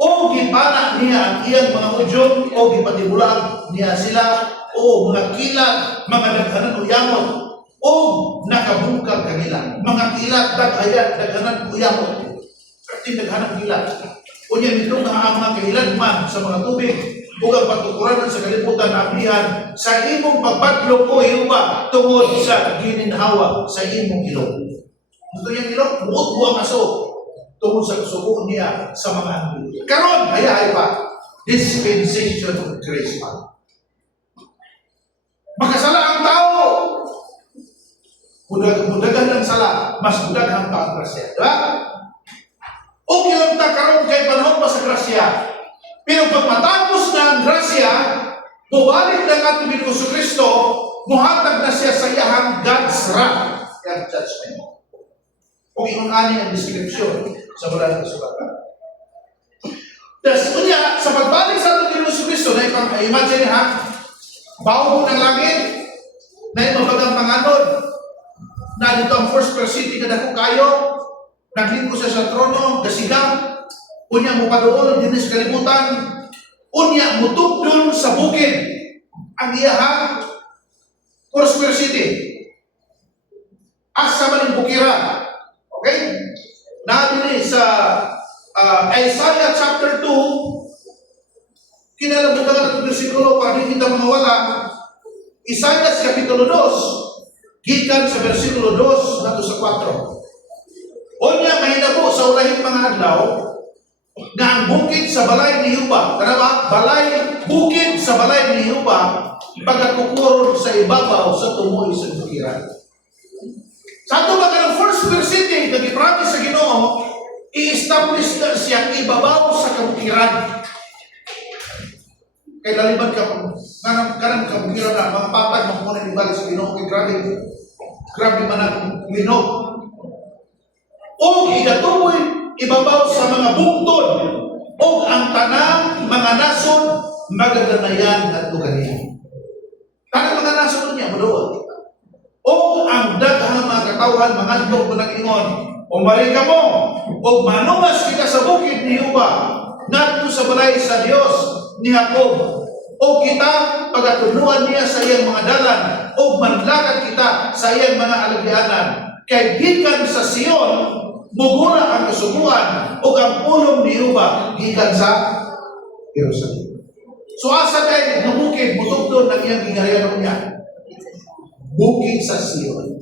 O gipana niya ang iyang mga udyong, o gipatibulaan niya sila, o mga kilat, mga daghanan o yamot, o nakabungkag kanila. Mga kilat, daghanan o yamot. Pati daghanan kilat. O niya nitong ang mga kahilagman sa mga tubig, o ang pagkukuranan sa kalibutan na ablihan, sa imong pagbadlok o hiuba, tungod sa gininhawa sa imong ilong. Gusto niyang ilong? Buot buwang aso. Tungkol sa subukan niya sa mga anggol. Karon, hayay pa, dispensation of grace pa. Makasala ang tao. Mudagan ng sala, mas mudagan pa ang grasya. Diba? Okay lang ta karon kay panahon pa sa grasya. Pero pag matapos na ang grasya, bubalik ng ating Panginoon Kristo, muhatag na siya sa iyahang God's wrath, God's judgment. Kung inun-ani ang description sa mula ng kasulatan. Tapos kunya, sa pagbalik sa ating Panginoon Kristo, na imagine ha, bawo ng langit, na imabagang panganod, na dito ang first city na dako kayo, naglingko siya sa trono, gasigang, kunya mo padoon, dinis kalimutan, Unya mutugdon sa bukid ang iyahang prosperity. Asa man ang bukiran. Okay? Nadili sa Isaiah chapter 2, kinalabutan na itong versikulo para hindi kita mawala. Isaiah kapitulo 2, gikan sa versikulo 2 nato sa 4. Unya mahitabo sa ulahing mga adlaw na ang bukid sa balay ni Yuba, karaba, bukid sa balay ni Yuba, pagkakukuron sa ibabaw sa tumoy sa bukiran. Sa ito ba ng first versity, nag-promise sa Ginoo, i-establish na siya ibabaw sa kabukiran. Kaya laliban ka, kanang kabukiran na, mga patag, mga muna ibalik sa Ginoo, kay grabe man ang linog. O igatuboy, ibabaw sa mga bungtod, o ang tanang mga nason, magaganayan at luganin. Tanang mga nason niya, madoon. O ang daghang mga katawhan, mga handog mo ng ingon, umalik ka mo, o manumas kita sa bukid ni Yuba, nato sa balay sa Diyos ni Jacob, o kita pagatunuan niya sa iyang mga dalan, o manlakad kita sa iyang mga alagyanan, kay gikan sa Sion, mugura ang kasubuan, o ang pulong ni Yuba, gikan sa Jerusalem. So asa kay nabukid, mutugdon ng iyang gingariyan niya. Bukid sa Sion.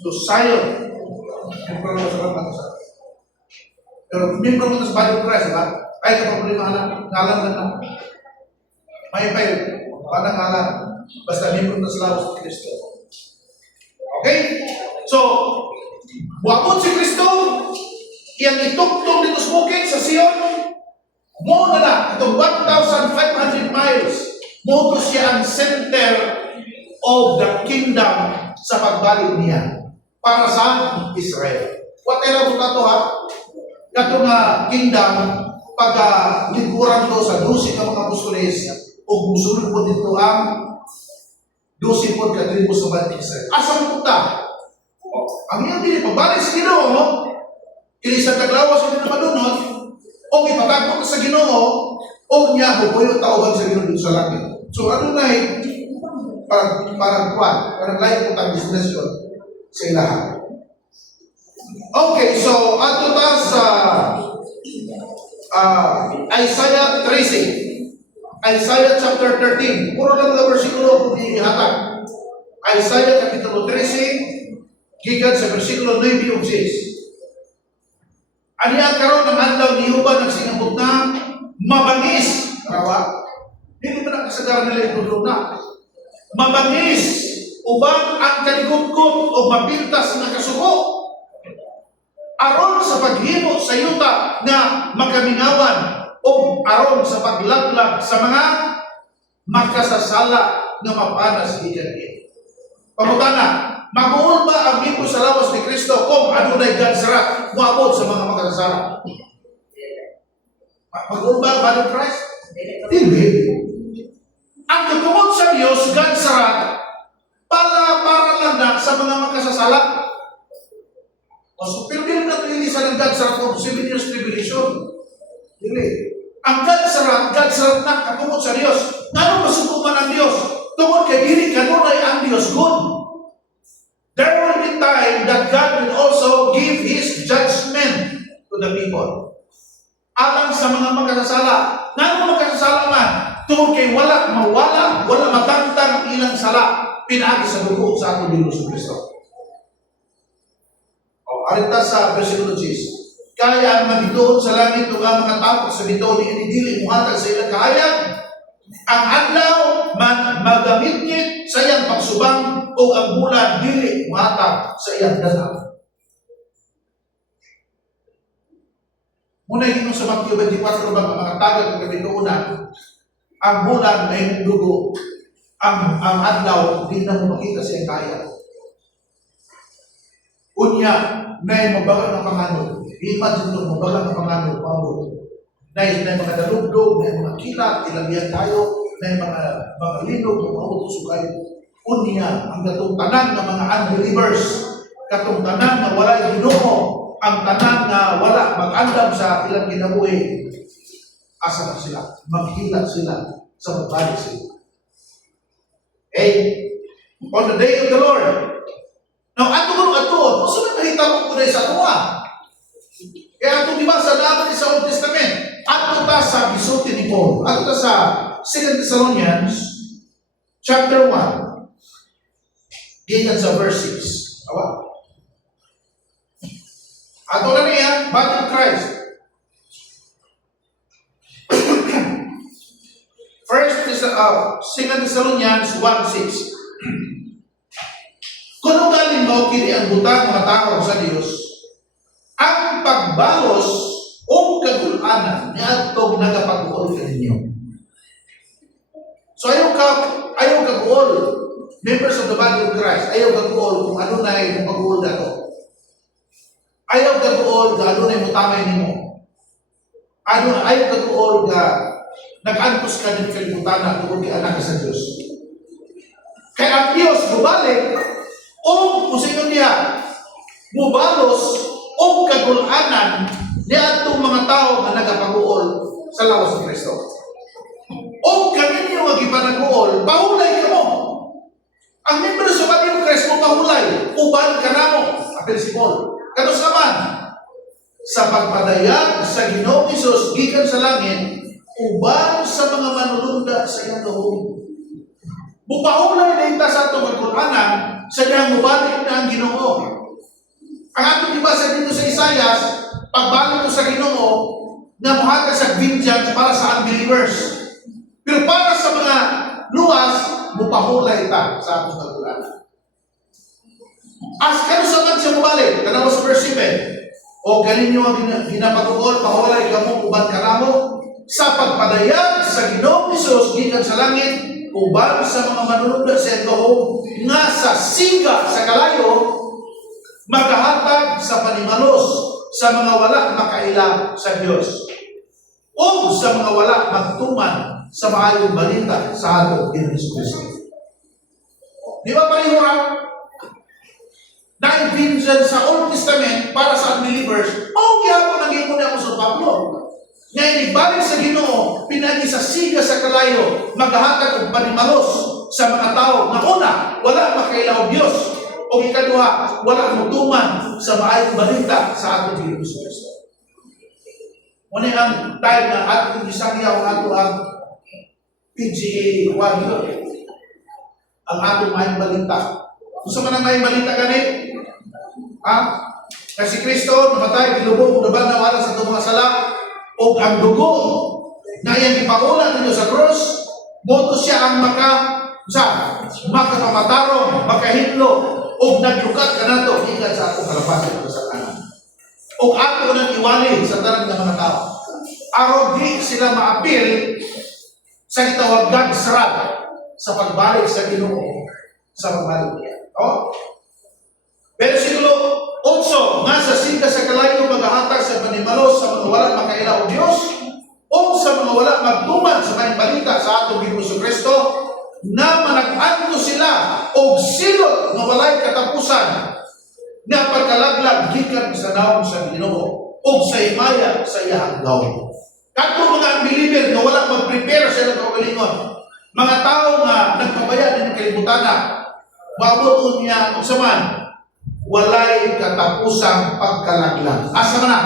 So, Sion. Pero, membro mo sa Bible Christ, ba? Ay, kapag ngalan na. May panang ngalan. Basta membro na sa lawas ni Kristo. Okay? So, wapot si Kristo, iyang itugtong dito sa bukid sa Sion, mo na itong 1,500 miles. Moto siya ang center of the kingdom sa pagbalik niya para sa Israel. Whatever mo ito ha, ito nga kingdom, pagka-liguran to sa 12 ka mga musulis, o musulog po dito ang 12 po katribo sa banting Israel. Asa mo punta? Ang iyong dili, pagbalik sa Ginoo, kilisang taglawas o din na madunod, o ipatagpo ka sa Ginoo, o niya, bubuyo tauban sa Ginoo dito sa langit. So, ano na parang lahat po tayong destinasyon sa ilahan. Okay, so, ato ta sa Isaiah 13. Isaiah chapter 13. Puro lang mga versikulo kung ihatag. Isaiah kapitulo 13, gikan sa versikulo 9 o 6. Ano yan karoon ng adlaw ni Yuba nagsingabot na mabangis. Rawa? Hindi mo na kasagaran nila itulog na. Mabangis, ubang ang kaligugkot o mapintas na kasuko. Aron sa paghimo sa yuta na makamingawan o aron sa paglaglag sa mga makasasala na mapanas iyan. Pamutana, mabuol ba ang himo sa lawas ni Kristo kung adunay gansara muabot sa mga makasasala? Mabuol ba ang Christ? Hindi. Ang tutungod sa Diyos, gansarat, para lang na sa mga makasasala. So, pero hindi na ito hindi sa ng gansarat of 7 years tribulation. Hindi. Ang gansarat na katungod sa Diyos. Ano masukong man ang Diyos? Tungod kay dili kanunay ang Diyos good. There will be time that God will also give His judgment to the people. Alang sa mga makasasala. Nano makasasala man? Tungkol kay wala matangtang ilang sala, pinagi sa dugo sa ating Diyos Kristo. O, arita sa versikulo 10. Kaya ang magdoon sa langit ito ang mga tao sa bitaw ni inidili muhatag sa ilang kahayag, ang adlaw magamit sa iyang pagsubang o ang bulan dili muhatag sa iyang dala. Muna yung sa Matthew 24 ba mga tagad ng kabituunan, ang bulan may dugo, ang adlaw hindi na mo makita siya kaya. Unya, may mabagal ng panganod. Imagine nung mabagal ng panganod, pabot. May mga dalugdog, may mga kilat, ilagyan tayo, may mga linog, mga utusukay. Unya, ang katong tanan ng mga unbelievers, katong tanan na wala'y Ginoo, ang tanan na wala mag-andam sa ilang kinabuhi. asa na sila? Maghila sila sa magbalik sila. Okay? On the day of the Lord. Now, ato, gusto na nahitabo ko na sa ato Kaya ato di ba sa dapat sa Old Testament, ato ta sa bisulti ni Paul, ato ta sa 2 Thessalonians, chapter 1, ganyan sa verse 6. Awa? Ato na niya, body of Christ. First is 2 Thessalonians 1:6. Kung galing mo kini ang butang mga tao sa Dios, ang pagbalos o kagulanan ni atong nagapag-uol kaninyo. So ayaw kag-uol, members of the body of Christ, ayaw kag-uol kung ano na yung pag-uol dato. Ayaw kag-uol kung ano na yung mutamay nimo. Ayaw kag-uol ka nag-antos ka ng kalimutan na tungkol kay anak sa Diyos. Kaya ang Diyos mubalik o kung sa inyo niya mubalos o kagulanan niya itong mga tao na nagapag-uol sa lawas ng Kristo. O kami niyo magipanaguol, pahulay ka mo. Ang membro sa body of Christ mo pahulay, uban ka na mo. Apel si Paul. Kanos naman, sa pagpadayag sa Ginoong Hesus gikan sa langit, uban sa mga manulunda sa iyang loob. Mupahulay na ita sa itong kagulanan sa diyang mubalik na ang Ginoo. Ang atong ibasa dito sa Isaias, pagbalik ko sa Ginoo, na muhatag sa vengeance para sa unbelievers. Pero para sa mga luwas, mupahulay ita sa atong kagulanan. As kano sa man siya mubalik, kanawa sa verse 7, o ganin nyo ang ginapag-uol, pahulay ka mo, uban ka na mo, sa pagpadayag sa Ginoong Hesus gikan sa langit, uban sa mga manunod sa ito nga sa siga sa kalayo magahatag sa panimalos sa mga wala makaila sa Dios o sa mga wala magtuman sa maayong balita sa atong Ginoong Kristo. Di ba pareho ra? Dahil pinsan sa Old Testament para sa unbelievers, gyapon ang gingon ni Apostol Pablo. Ngayon, ibalik sa Ginoo, pinagi sa siga sa kalayo, maghahatag og panimalos sa mga tao na una, wala makailaw Diyos. O ikaduha, wala mutuman sa maayong balita sa atong Ginoong Kristo. Muna ang time na atong isangyaw ato ang PGA 1, ang atong maayong balita. Gusto mo na maayong balita ganit? Ha? Kasi Kristo, namatay, gilubog, naban na wala sa itong mga sala, o ang dugo na iyang ipaulan ninyo sa cross, moto siya ang makapamatarong, makahitlo, o naglukat ka na ito, ikat sa atong kalapasan ito sa kanan. O ato nang iwalin sa tanang ng mga tao. Aron di sila maapil sa itawag God Srat sa pagbalik sa Ginoo sa pagbalik niya. O? Versikulo 8, nga sa siga sa kalayo maghahatag sa panimalos sa mga wala makailaw Diyos o sa mga wala magtuman sa may balita sa atong Ginoong Kristo na manag-anto sila o silot na walay katapusan na pagkalaglag gikan sa naong sa Ginoo o sa himaya sa iyang gawin. Kato mga unbeliever na wala mag-prepare sa ilang kaugalingon, mga tao nga nagpabaya din ng kalibutan na mabuto niya kung saman walay katapusang pagkalaglag. Asa man na?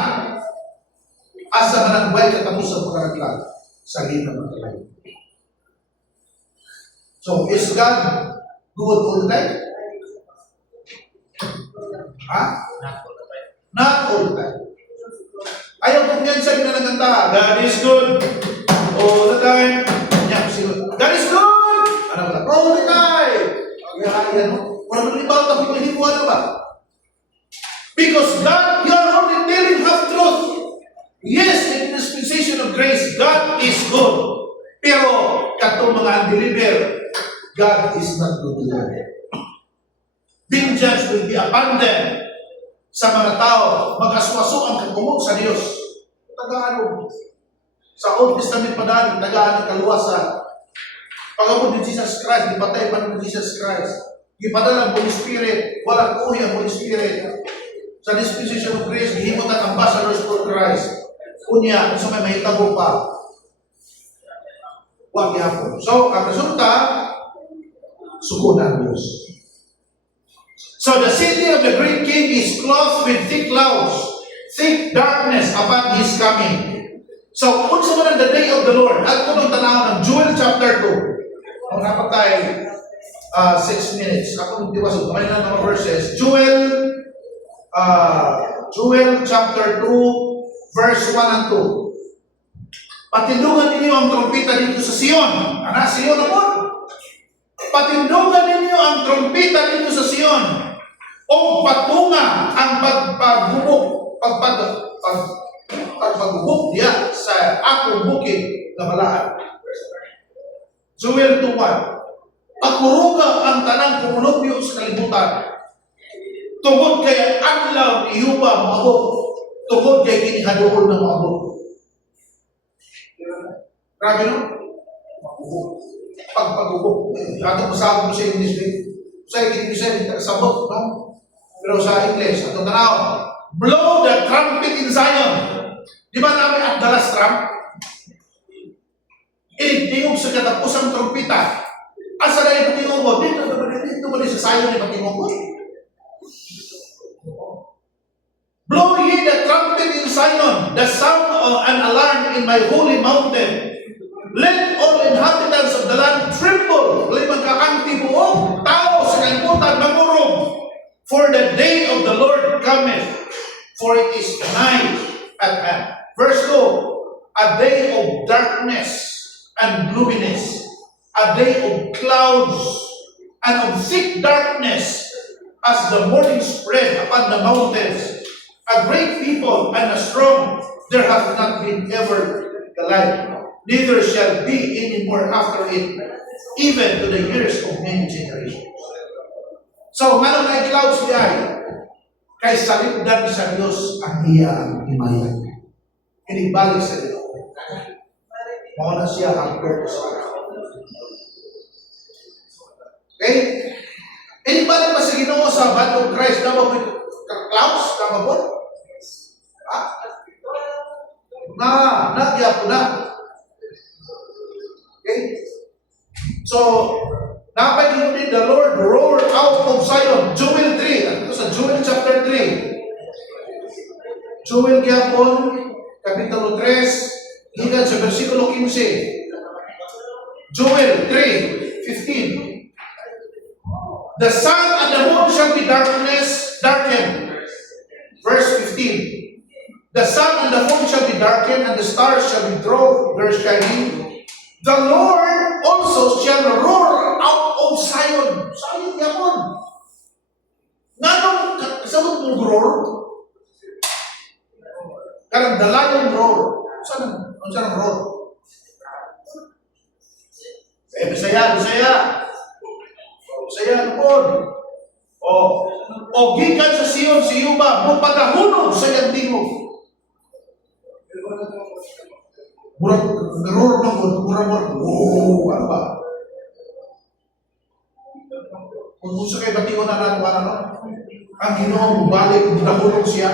Asa man ang walay katapusang pagkalaglag? Sa gitna ng kalayo. So, is God good all the time? Ha? Not all the time. Ayaw kong yan sa ginanaganda. God is good all the time. God is good! Ano ba? All the time! Wala mo libaw na pagkahibuan na ba? Because God, you are only telling half truth. Yes, in the dispensation of grace, God is good. Pero, katong mga unbeliever, God is not good to them. Vengeance will be abandoned sa mga tao, mag-aswaso ang kagumog sa Diyos. Tagaan sa Old Testament padaan, tagaan ang kaluwasan. Pag-abot ni Jesus Christ, ipatay pa ni Jesus Christ. Ipadala ang Holy Spirit, walang uhi ang Holy Spirit. Sa dispensation of grace, gihimot ang ambassadors for Christ. Unya, kung sa may mahitabo pa, Huwag yapon. So, ang resulta, sukunan ang Diyos. So, the city of the great king is clothed with thick clouds, thick darkness upon his coming. So, unsa man ang the day of the Lord? At kung tanaw ng Joel chapter 2. Kung dapat tayo 6 minutes. Ako nagtiwasod. Kamay na mga verses. Joel chapter 2, verse 1 and 2. Patindungan ninyo ang trompeta dito sa Sion. Ana, Sion naman. Patindungan ninyo ang trompeta dito sa Sion. O patunga ang pagbubuk diya sa akong bukid na balaan. Joel 2:1. Pagkuruga ang tanang kumulupyo sa kalibutan. Tungod kay adlaw ni Yuba maabot. Tungod kay kinihaduol ng maabot. Grabe no? Pagpagubok. Ato masabot mo sa English. Sa English ay sabot, no? Pero sa English, ato tanaw. Blow the trumpet in Zion. Di ba namin at dalas trump? Itigog sa katapusang trumpeta. Asa na yung patingog mo? Dito ba sa Zion yung patingog mo? Blow ye the trumpet in Zion, the sound of an alarm in my holy mountain. Let all inhabitants of the land tremble. Let magkaangti buong tao sa kalibutan magurong. For the day of the Lord cometh, for it is night at hand. Verse 2, a day of darkness and gloominess, a day of clouds and of thick darkness, as the morning spread upon the mountains. A great people and a strong, there hath not been ever the like, neither shall be any more after it, even to the years of many generations. So, manong na clouds di ay, kay salipdan sa Diyos ang iyang himayan. Inibalik sa Diyos. Mauna siya ang purpose. Okay? Inibalik pa sa Ginoo sa band of Christ na ba clouds? Tama po? Nagya po na. Okay? So, napag din the Lord roar out of Zion. Joel 3. Ito sa Joel chapter 3. Joel Gyapon, kapitulo 3, hinggang sa versikulo 15. Joel 3:15. The sun and the moon shall be darkened. Verse 15. The sun and the moon shall be darkened, and the stars shall be drawn their shining. The Lord also shall roar out of Zion. Zion yapon. Nganong kasabot mong roar? Karang the lion roar. Saan ang roar? Bisaya. Bisaya napon. O gikan sa Sion, si Yuba, mupadahunog sa iyang tingog. Murag roar ng ano ba? Kung gusto kayo batingon na natin, ang Ginoo balik, nahulog siya.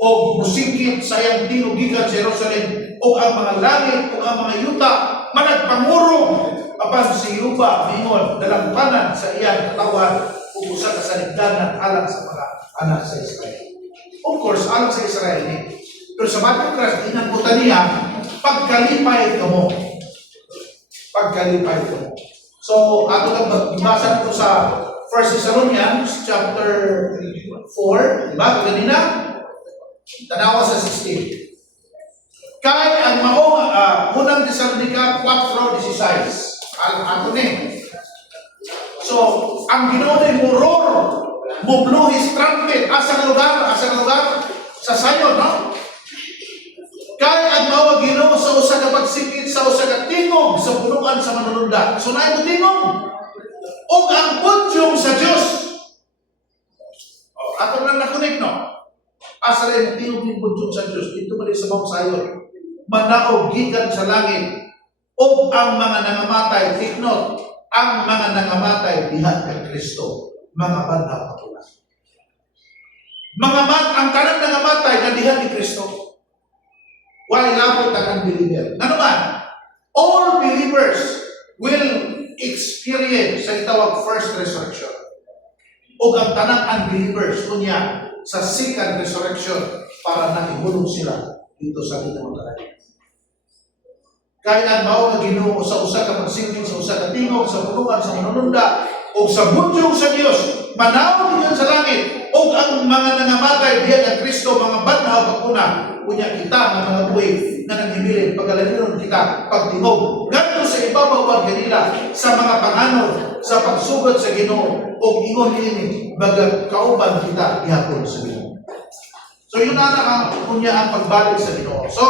O musingkit sa iyang tingog gikan sa Jerusalem, o ang mga langit, o ang mga yuta, managpangurong apan si Yuba, mingon, dalampanan sa iyang katawan, ubusa ka sa ligdanan alang sa mga anak sa Israel. Of course, alang sa Israel, pero sa Batang Christ, inangkutan niya, pagkalipay ka mo. So, ato lang magbasa nito sa 1 Thessalonians chapter 4, diba? Kanina, tanawa sa 16. Kay ang maong unang Thessalonica 4:16. Ato ni. So, ang Ginoo mo roar, mo blow his trumpet, asang lugar? Sa Zion, no? Kaya ang mawag Ginoo sa usa ka pagsikit sa usa ka tingog sa punuan sa manununda. So naay mo tingog. Og ang putyong sa Dios. Ato lang nakunik no. Asa rin tingog ni putyong sa Dios dito man sa Mount Zion. Manaog gikan sa langit. Og ang mga nangamatay, take note, ang mga nangamatay diha kay Kristo, mga banda patulan. Ang tanang nangamatay na diha ni Kristo. Why labot ang unbeliever? Ano man? all believers will experience sa itawag first resurrection. O ang tanang unbelievers kunya sa second resurrection para nakihulog sila dito sa ating mga langit. Kaya ang mao nga Ginoo sa usa ka pagsilbi sa usa ka tingog sa pulungan sa manununda o sa budyong sa Dios manaw diyan sa langit o ang mga nangamatay diyan ang Kristo mga banhaw pagkuna kunya kita nga mga buhay na naghibilin pagalanon kita pagtingog ngadto sa ibabaw kanila sa mga panganod sa pagsugod sa Ginoo o ingon niini baga kauban kita gihapon sa Ginoo. So yun na ang kunya ang pagbalik sa Ginoo. So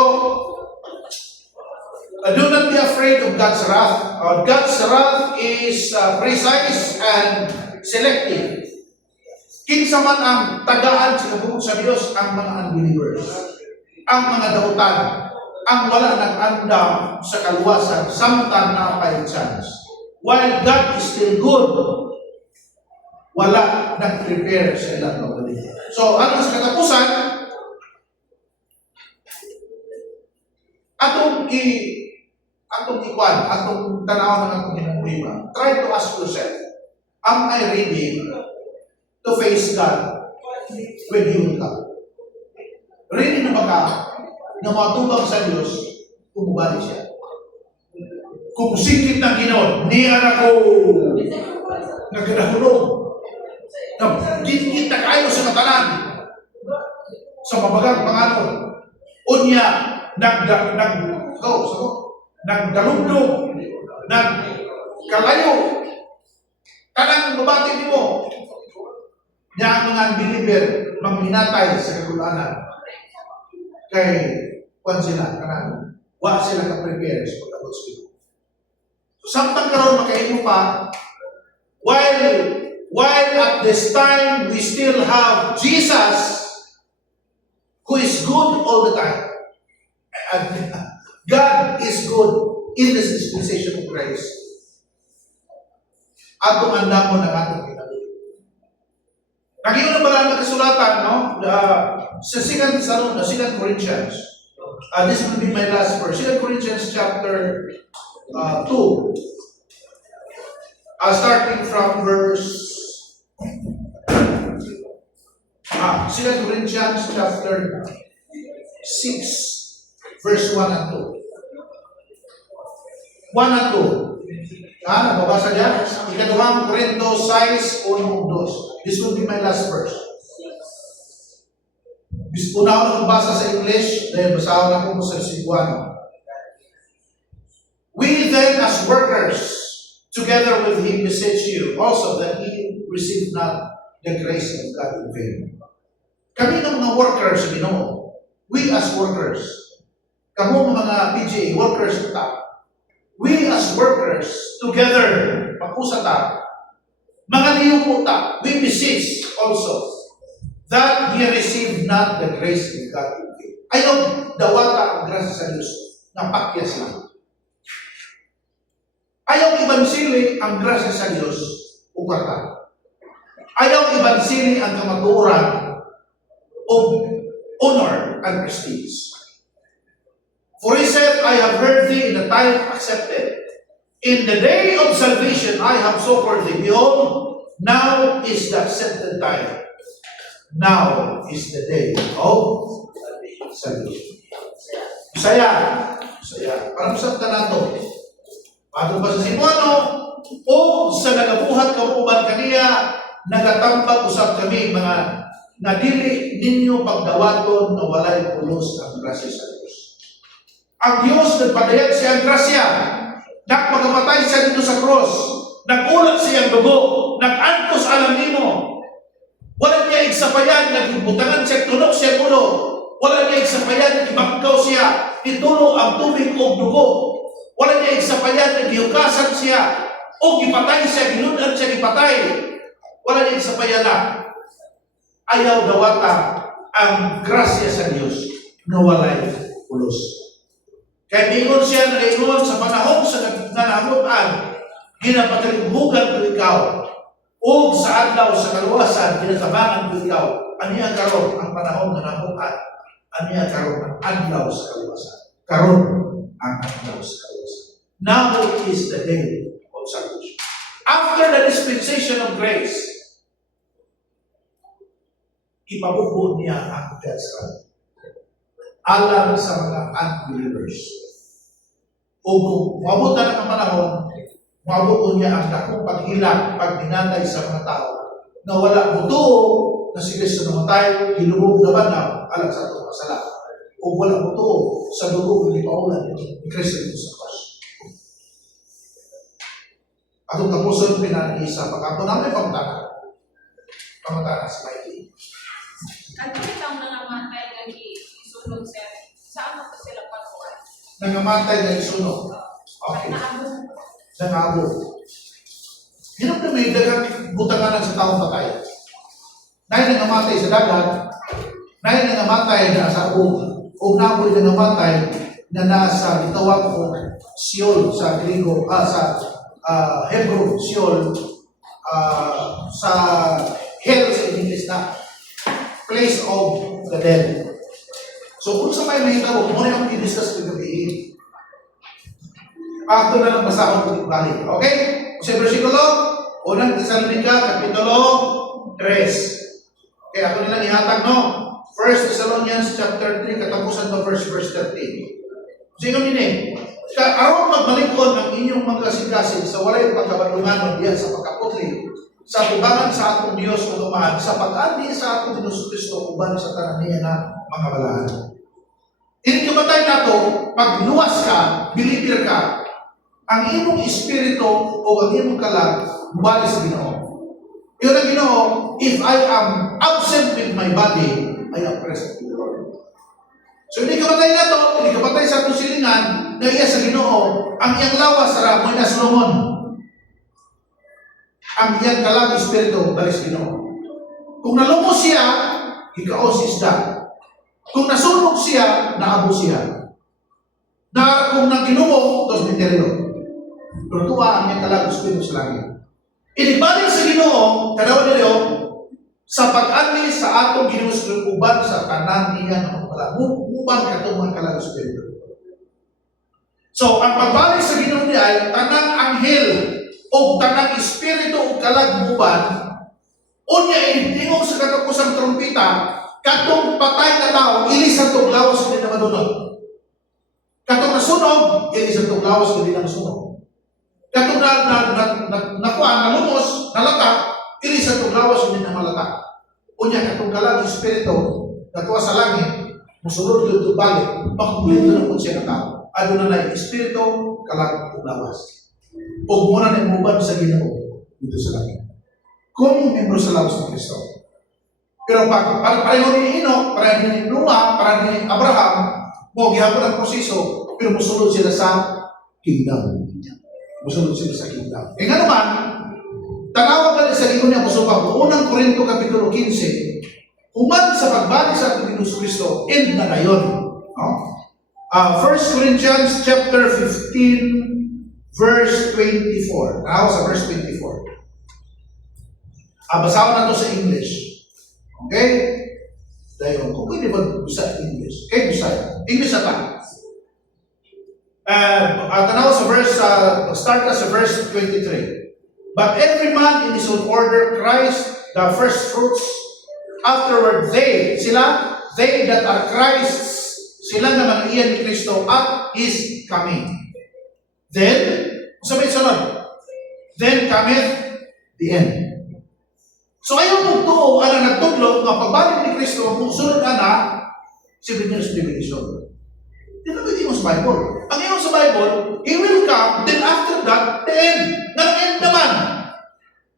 do not be afraid of God's wrath. God's wrath is precise and selective. Kinsa man ang tagaan sa kabukod sa Dios ang mga unbelievers, ang mga dautan, ang wala nag-andam sa kaluwasan, samtang na chance. While God is still good, wala nag-prepare sa ilang mga. So, ano sa katapusan, atong tanaw ng atong ginagulima. Try to ask yourself, am I ready to face God when He will come? Ready na ba ka na matubang sa Diyos kung mabalik siya? Kung sikit ng Ginoo, niya na ko nagkadahulog. Kita kayo sa katalan sa mabagang panganon. Unya, nagdalugdog, nagkalayo, kanang babati mo. Niya ang mga unbeliever manghinatay sa kagulanan. Kay kwan sila, kanang wa sila ka-prepare sa pag-abot sa Ginoo. So, samtang karon makaimo pa, while at this time we still have Jesus who is good all the time. And God is good in this dispensation of grace. Atong andamon ang atong kinabuhi. Nagiyon na pala ng kasulatan, no? Sa 2 Corinthians. This will be my last verse. 2 Corinthians chapter 2. Starting from verse 2 Corinthians chapter 6. Verse 1 and 2. 1 and 2. Nababasa niya? Ikaduhang Corinto 6, 1, 2. This will be my last verse. Una ako nagbasa sa English, dahil basahan ako sa Cebuano. We then as workers, together with him, beseech you also that he receive not the grace of God in vain. Kami ng mga workers, Ginoo. We as workers. Kamu mga PGA workers ta. We as workers together pakusa ta. Mga liyupo ta. We beseech also that ye receive not the grace of God. Ayaw dawata ang grasya sa Diyos na pakyas lang. Ayaw ibansili ang grasya sa Diyos ukarta. Ayaw ibansili ang kamatuoran o honor and prestige. For he said, I have heard thee in the time accepted. In the day of salvation I have succored thee. Behold, now is the accepted time. Now is the day of salvation. Saya. Parang sa tanan Bago pa sa Cebuano, o sa nagabuhat kamuban kaniya, nagatambag usap kami mga nadili ninyo pagdawaton na walay pulos ang grasya sa Diyos. Ang Diyos nagpadayag siya ang grasya. Nagpagamatay siya dito sa cross. Nagulat siyang dugo. Nag-antos alam nimo. Wala niya igsapayan. Nagbutangan siya, tunok siya ulo. Wala niya igsapayan. Nagibangkaw siya. Itulo ang tubig o dugo. Wala niya igsapayan. Nagihukasan siya. O gipatay siya. Ginunan siya gipatay. Wala niya igsapayan na. Ayaw dawata ang grasya sa Diyos na walay pulos. Kaya mingon siya na ingon sa panahon sa nanamutan, ginapatalibugan ko ikaw, o sa adlaw sa kaluwasan, ginatabangan ko ikaw, aniya karon ang panahon na namutan, aniya karon ang adlaw sa kaluwasan. Karon ang adlaw sa kaluwasan. Now is the day of salvation. After the dispensation of grace, ipabubuo niya ang death struggle. Alam sa mga unbelievers. O kung umabot na ng panahon, umabot niya ang dakong paghilak, pagminatay sa mga tao na wala buto na si Kristo namatay, hilubog na banal, alam sa itong masala. O wala buto sa dugo ni Paulan ni Kristo dito sa cross. Atong tapuson pinag-iisa, pagkato namin pangutana si Mikey. At itang nangamatay na isunod saan mo sila patuan? Nangamatay na isunod. Okay. Nangabo. Hinap na may dagang butanganan sa taong patay. Dahil nangamatay sa dagat, dahil nangamatay na sa o naboy nangamatay na nasa bitawag ko Sheol sa Griego, sa Hebrew, Sheol, sa hell sa English na place of the dead. So kung sa may mahitabo, muna yung i-discuss ko gabi. After na lang basahon ko balik. Okay? Sa versikulo, unang Tesalonica, Kapitulo 3. Okay, ako nilang ihatag, no? 1 Thessalonians chapter 3, katapusan pa verse 13. Sino nini? Aron magmalikon ang inyong mga kasing-kasing sa walay pagkabalunganon diyan sa pagkaputli, sa tubangan sa atong Diyos o lumaan, sa pag-andi sa atong Diyos Kristo uban sa tananiya na mga balahan. Inikamatay na to, pag luwas ka, bilibir ka, ang imong espiritu o ang imong kalag, bali sa Ginoo. Yun ang Ginoo, if I am absent with my body, I am present with the Lord. So hindi kamatay na to, hindi kamatay sa atong silingan, na iya sa Ginoo, ang iyang lawas sa mo'y na Solomon. Ang iyang kalag espiritu, bali sa Ginoo. Kung nalumos siya, ikaw si isda. Kung nasunog siya, naabo siya. Na kung naginumo, tos misteryo. Pero tuwa ang iyang kalag espiritu sa langit. Inibalik sa Ginoo, kadawa nila sa pag-ani sa atong ginusuban sa tanan niya ng mga uban katong mga kalag espiritu. So, ang pagbalik sa Ginoo niya ay tanang anghel o tanang espiritu o kalag uban unya itingog sa katapusang trompeta katong patay na tao ilis ang tuglawas hindi na madunod. Katong nasunog ilis ang tuglawas hindi na masunog. Katong nalumos, nalatak, ilis ang tuglawas hindi na malatak. Unya katong kalag espiritu natuwa sa langit musulod dito balik makumpleto na po siya na tao. Ano na lang espiritu kalag tuglawas. Ug muna na imuban sa Ginoo dito sa langit. Kung membro sa lawas ng Kristo. Pero pareho ni Enoch, pareho ni Noah, pareho ni Abraham, mo gihapon ang proseso, pero musulod sila sa kingdom. Musulod sila sa kingdom. E nga naman, tanawag ka sa Ginoo niya musubag, unang Korinto Kapitulo 15, uman sa pagbalik sa ating Ginoo Kristo, end na ngayon. No? 1 Corinthians chapter 15, verse 24. Tanaw sa verse 24. Basahan na to sa English. Okay? Dahil kung pwede mag-bisa English. Okay, bisa. English na tayo. Tanaw sa verse, start na sa verse 23. But every man in his own order, Christ, the first fruits. Afterward, they that are Christ's, sila naman iyan ni Kristo at His coming. Then, sabi sunod, then cometh the end. So ayaw mong tuo, nagtudlo, nga pagbalik ni Kristo, kung sunod na, 7 years tribulation. Di ba pwede mo sa Bible? Ang iyong sa Bible, He will come, then after that, the end. Nang-end naman.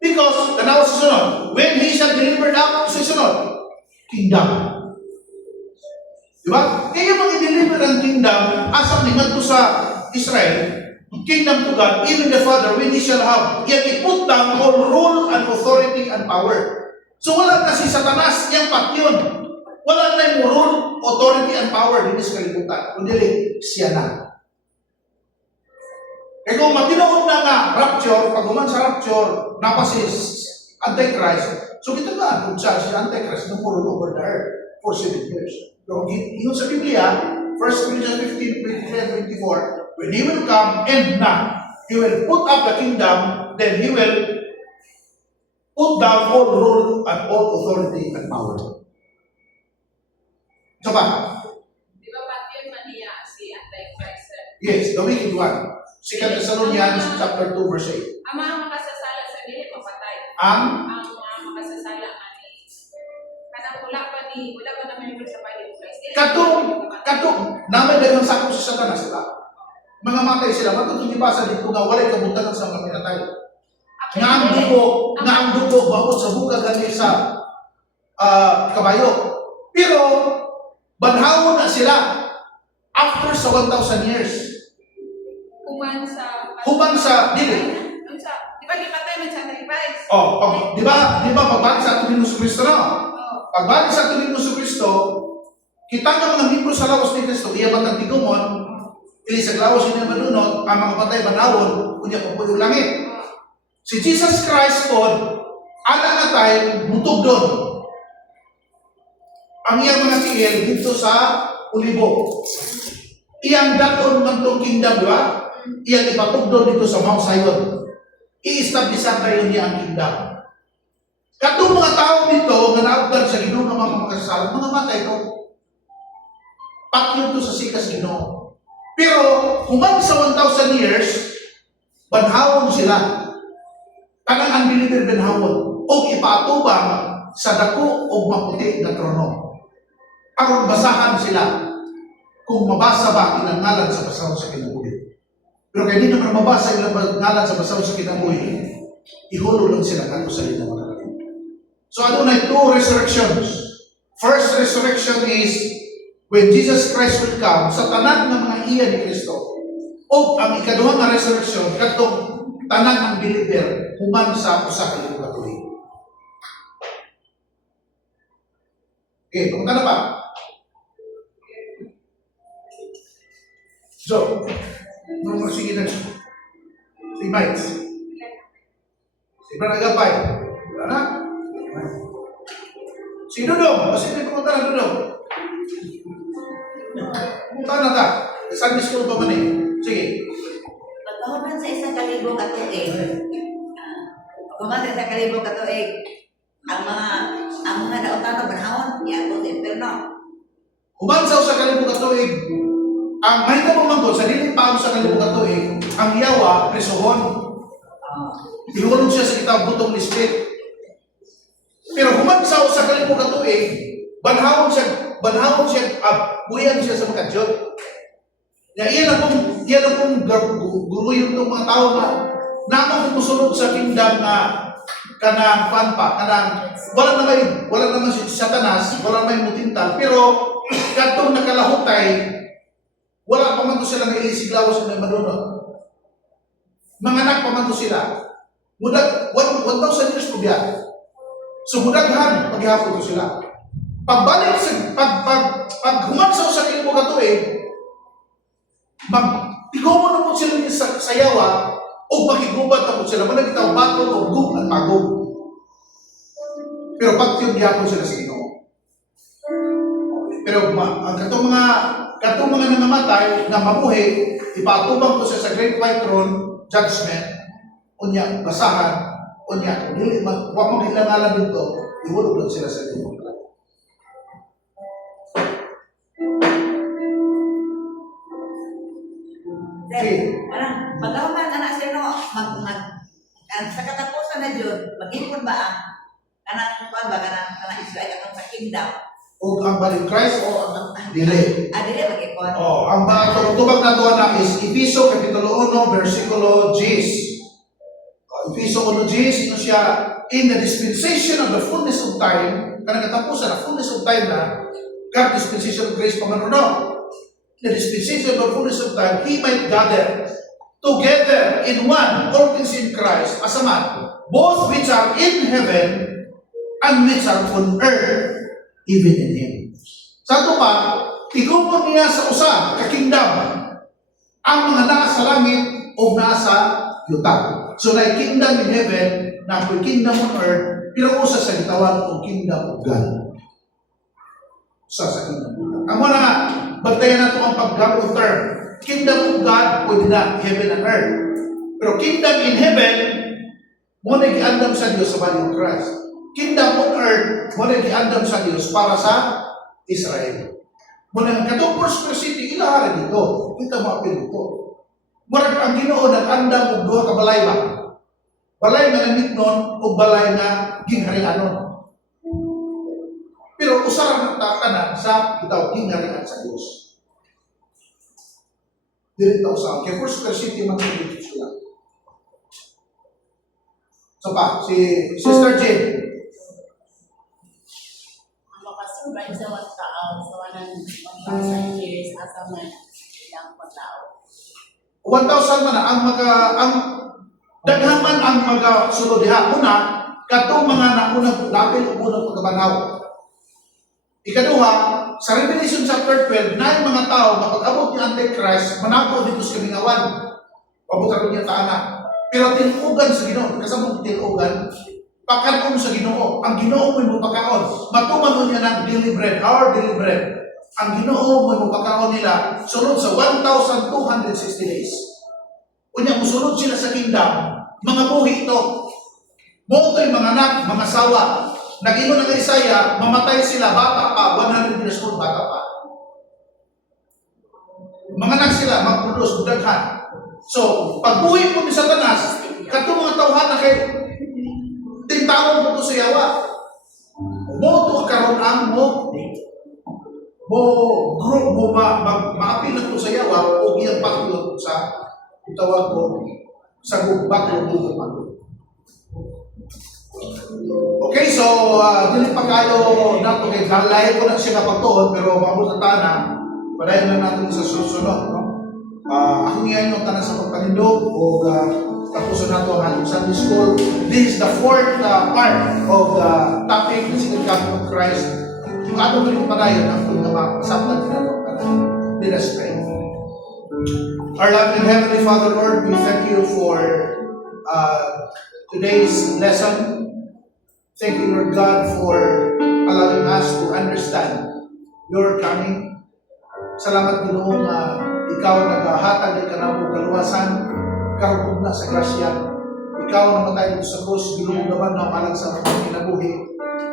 Because, tanaw sa sunod, when He shall deliver up, sa sunod, kingdom. Diba? Kaya mag-deliver ang kingdom, asang ningat sa Israel, kingdom to God, even the Father, when He shall have, yet He put down all rule and authority and power. So wala na si Satanas, yung patyon. Wala na yung rule, authority, and power din sa kalibutan. Kundi siya na. E kung matinood na nga, rapture, pag uman sa rapture, napasis Antichrist, so kita nga, kung siya si Antichrist, nung rule over the earth for 7 years. Pero yun sa Biblia, 1 Corinthians 15, 23 and 24, When He will come, and na, He will put up the kingdom, then He will put down all rule and all authority and power. So ba? Di ba pati yung maniya si Antichrist, sir? Yes, the wicked one. 2 Thessalonians chapter 2 verse 8. Ang mga makasasala sa dili mapatay. Ang Ang mga makasasala ani kanang wala pa na member sa body of Christ. katong naman daghang sakop sa Satanas sila. Mga matay sila, matutong ibasa dito nga walay kabutanan sa mga pinatay. Nga ang dugo bawat sa buka gani sa kabayo. Pero banhawon na sila after sa 1,000 years. Human sa dili. Di ba di patay man sa Antichrist? Oh, di ba pagbalik sa ating Hesus Kristo no? Pagbalik sa ating Hesus Kristo, kita nga mga membro sa lawas ni Kristo, iya matang tigumon, ili sa lawas niya manunod, ang mga patay banawon, kunya pa po yung langit. Si Jesus Christ po, ana na tayo, butog doon. Ang iyang mga tiil dito sa Ulibo. Iyang daton man itong kingdom, di ba? Iyang ipatugdon dito sa Mount Zion. I-establisan tayo niya ang kingdom. Katong mga tao dito, nga naabdan sa Ginoo ng mga makasasala, mga matay ko. Pakyo to sa sikas Ginoo. Pero, human sa 1,000 years, banhawon sila. Kanang unbeliever banhawon. O ipatubang sa dako o maputi na trono. Aron basahan sila kung mabasa ba ilang ngalan sa basaw sa kinabuhi. Pero kaya hindi naman mabasa ilang ngalan sa basaw sa kinabuhi, ihulog lang sila kanto sa ilang mga langit. So ano na two resurrections. First resurrection is when Jesus Christ will come sa tanan ng mga iya ni Kristo. O ang ikaduhang na resurrection katong tanan ng believer human sa usa ka libro katuig. Okay, pumunta na pa. So, sige na. Si Mites. Si Branagapay. Wala na? Si Dudong. Kasi may pumunta na Dudong. Pumunta na ta. Sunday school pa man eh. Sige. Pagkahuman sa isang kalibong katuig, sa kalibong katuig, ang mga nautano banhawon, iabot sa impierno. Ubansaw sa kalibong katuig, ang may namamangkot sa dili pa sa kalibong katuig, ang yawa, presohon. Ihulog siya sa kitab butong lisbit. Pero humansaw sa kalibong katuig, banhawon siya, buyan siya sa mga Diyos. Iyan na pong guru yung itong mga tao na kumusunod sa kingdom na kanang wala naman si Satanas, wala naman mutintal, pero katong nakalahutay, wala pa man to sila naisiglawas na madunod. Mga anak pa man to sila. Mudag, 1,000 years po biya. So mudaghan, maghihapon to sila. Pagbalik pag humansaw sa kilimo katuig, magtigumo na po sila sa yawa o makigubat na po sila. Managitaw batol o gug at pagog. Pero pagtiyong gihapon sila sa Ginoo. Pero ang katong mga namamatay na mabuhi, ipatubang ko siya sa Great White Throne Judgment, unya basahan, unya kung dili wa magilangalan dito, ihulog lang sila sa Ginoo. Then, parang pagkahuman anak sila no, sa katapusan na Diyos, mag-ipon ba kanang Israel atong sa kingdom? O ang balik Christ o ang dili. Dili mag-ipon. Ang tubag na doon na is Episo Kapitulo 1, versikulo 10. Episo 1:10, ino siya, in the dispensation of the fullness of time, kanang katapusan, the fullness of time na, God dispensation of grace pamanuno. In the dispensation of the fullness of time, He might gather together in one all things in Christ, as a man, both which are in heaven and which are on earth, even in Him. Sa ito pa, igumpon niya sa usa, ka-kingdom, ang mga nasa langit o nasa yuta. So, na kingdom in heaven, na po kingdom on earth, pero usa sa gitawan o kingdom of God. Usa sa kingdom of God. Ang mga bantayan nato ang pag-God of term. Kingdom of God, pwede na, heaven and earth. Pero kingdom in heaven, mo na giandam sa Diyos sa body of Christ. Kingdom on earth, mo na giandam sa Diyos para sa Israel. Mo na katong First City, ilahara dito. Kita mo apil dito. Murag ang Ginoo nag-andam og duha ka balay ba? Balay nga nitnon o balay nga gingharianon. Pero usaran ang takana sa itaw gingharian sa Diyos. Dito sa kay First City magkakita sila. So pa, si Sister Jane. Makasurvive sa mga tao sa 1,000 years asa man ilang tao. 1,000 man na ang daghan man ang magasulod diha. Una, katong mga naunang lapil o unang pagkabanaw. Ikaduha, sa Revelation chapter 12, na yung mga tao kapag-abot ni Antichrist, manako dito sa kamingawan. Pabutan niya taana. Pero tinugan sa Ginoo, kasabot tinugan, pakaon sa Ginoo. Ang Ginoo mo pakaon. Matuman niya ng daily bread, our daily bread. Ang Ginoo mo pakaon nila sunod sa 1,260 days. Unya musunod sila sa kingdom, mga buhi ito. Mo ito'y mga anak, mga sawa. Nag-ino ng Isaiah, mamatay sila bata pa, 100 years old bata pa. Mga anak sila, mag-produce, daghan. So, pagbuhi po ni Satanas, katong mga tawhan na kay tintawon po ito sa yawa. Mo ito karoon ang mo group mo maapil na ito sa yawa o iyang pakulot sa itawag ko sa gubat o gubat. Okay, so dili pa kayo nato kay halay ko na siya kapagtuon pero maabot na tana, padayon lang natin sa susunod, no? Ako ngayon yung tanan sa pagpanindog o tapusin nato ang ating Sunday School. This is the fourth part of the topic, the second coming of Christ. Yung ato rin padayon ang pagkakasaplan nato. Let us pray. Our loving Heavenly Father, Lord, we thank you for today's lesson. Thank you, Lord God, for allowing us to understand your coming. Salamat Ginoo nga ikaw naghahatag ng kanang kaluwasan, karugtog na sa grasya. Ikaw namatay dito sa krus, gilumog naman na alang sa mga kinabuhi.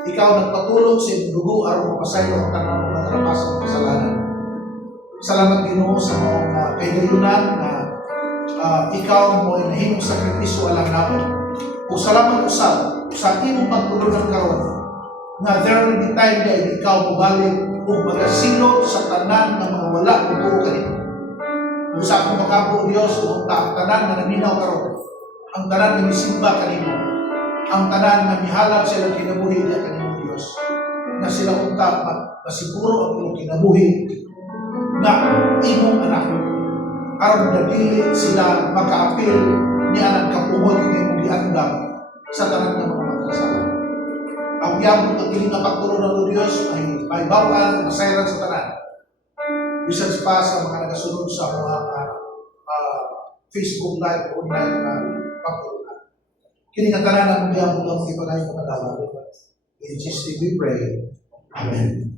Ikaw nagpatulong sa iyong dugo aron mapasayo ang tanang mga karapasan ng kasalanan. Salamat Ginoo sa mga kahigayonan na ikaw mo ay nahimong sakripisyo alang namin. O salamat usab sa imong pagtulungan karon na there will be time na ikaw mabalik o magasilot sa tanan ng mga wala o buo kanito. Kung sa akong makapo Diyos, kung ang tanan na naminaw karon, ang tanan na misimba kanimo, ang tanan na mihalag sila kinabuhi niya kanimo Diyos, na sila unta masiguro ang inyong kinabuhi na imong anak. Aron dili sila makaapil ni anang kapungod ng imong giandam sa tanan ng mga magkasala. Ang iyang pagkiling na pagtulong ng Diyos ay bawal, masayran sa tanan. Bisan pa sa mga nagasunod sa mga Facebook Live o online na pagtulungan. Kini nga tanan ang iyang mga ipagay ng mga dalan. In Jesus' name we pray. Amen.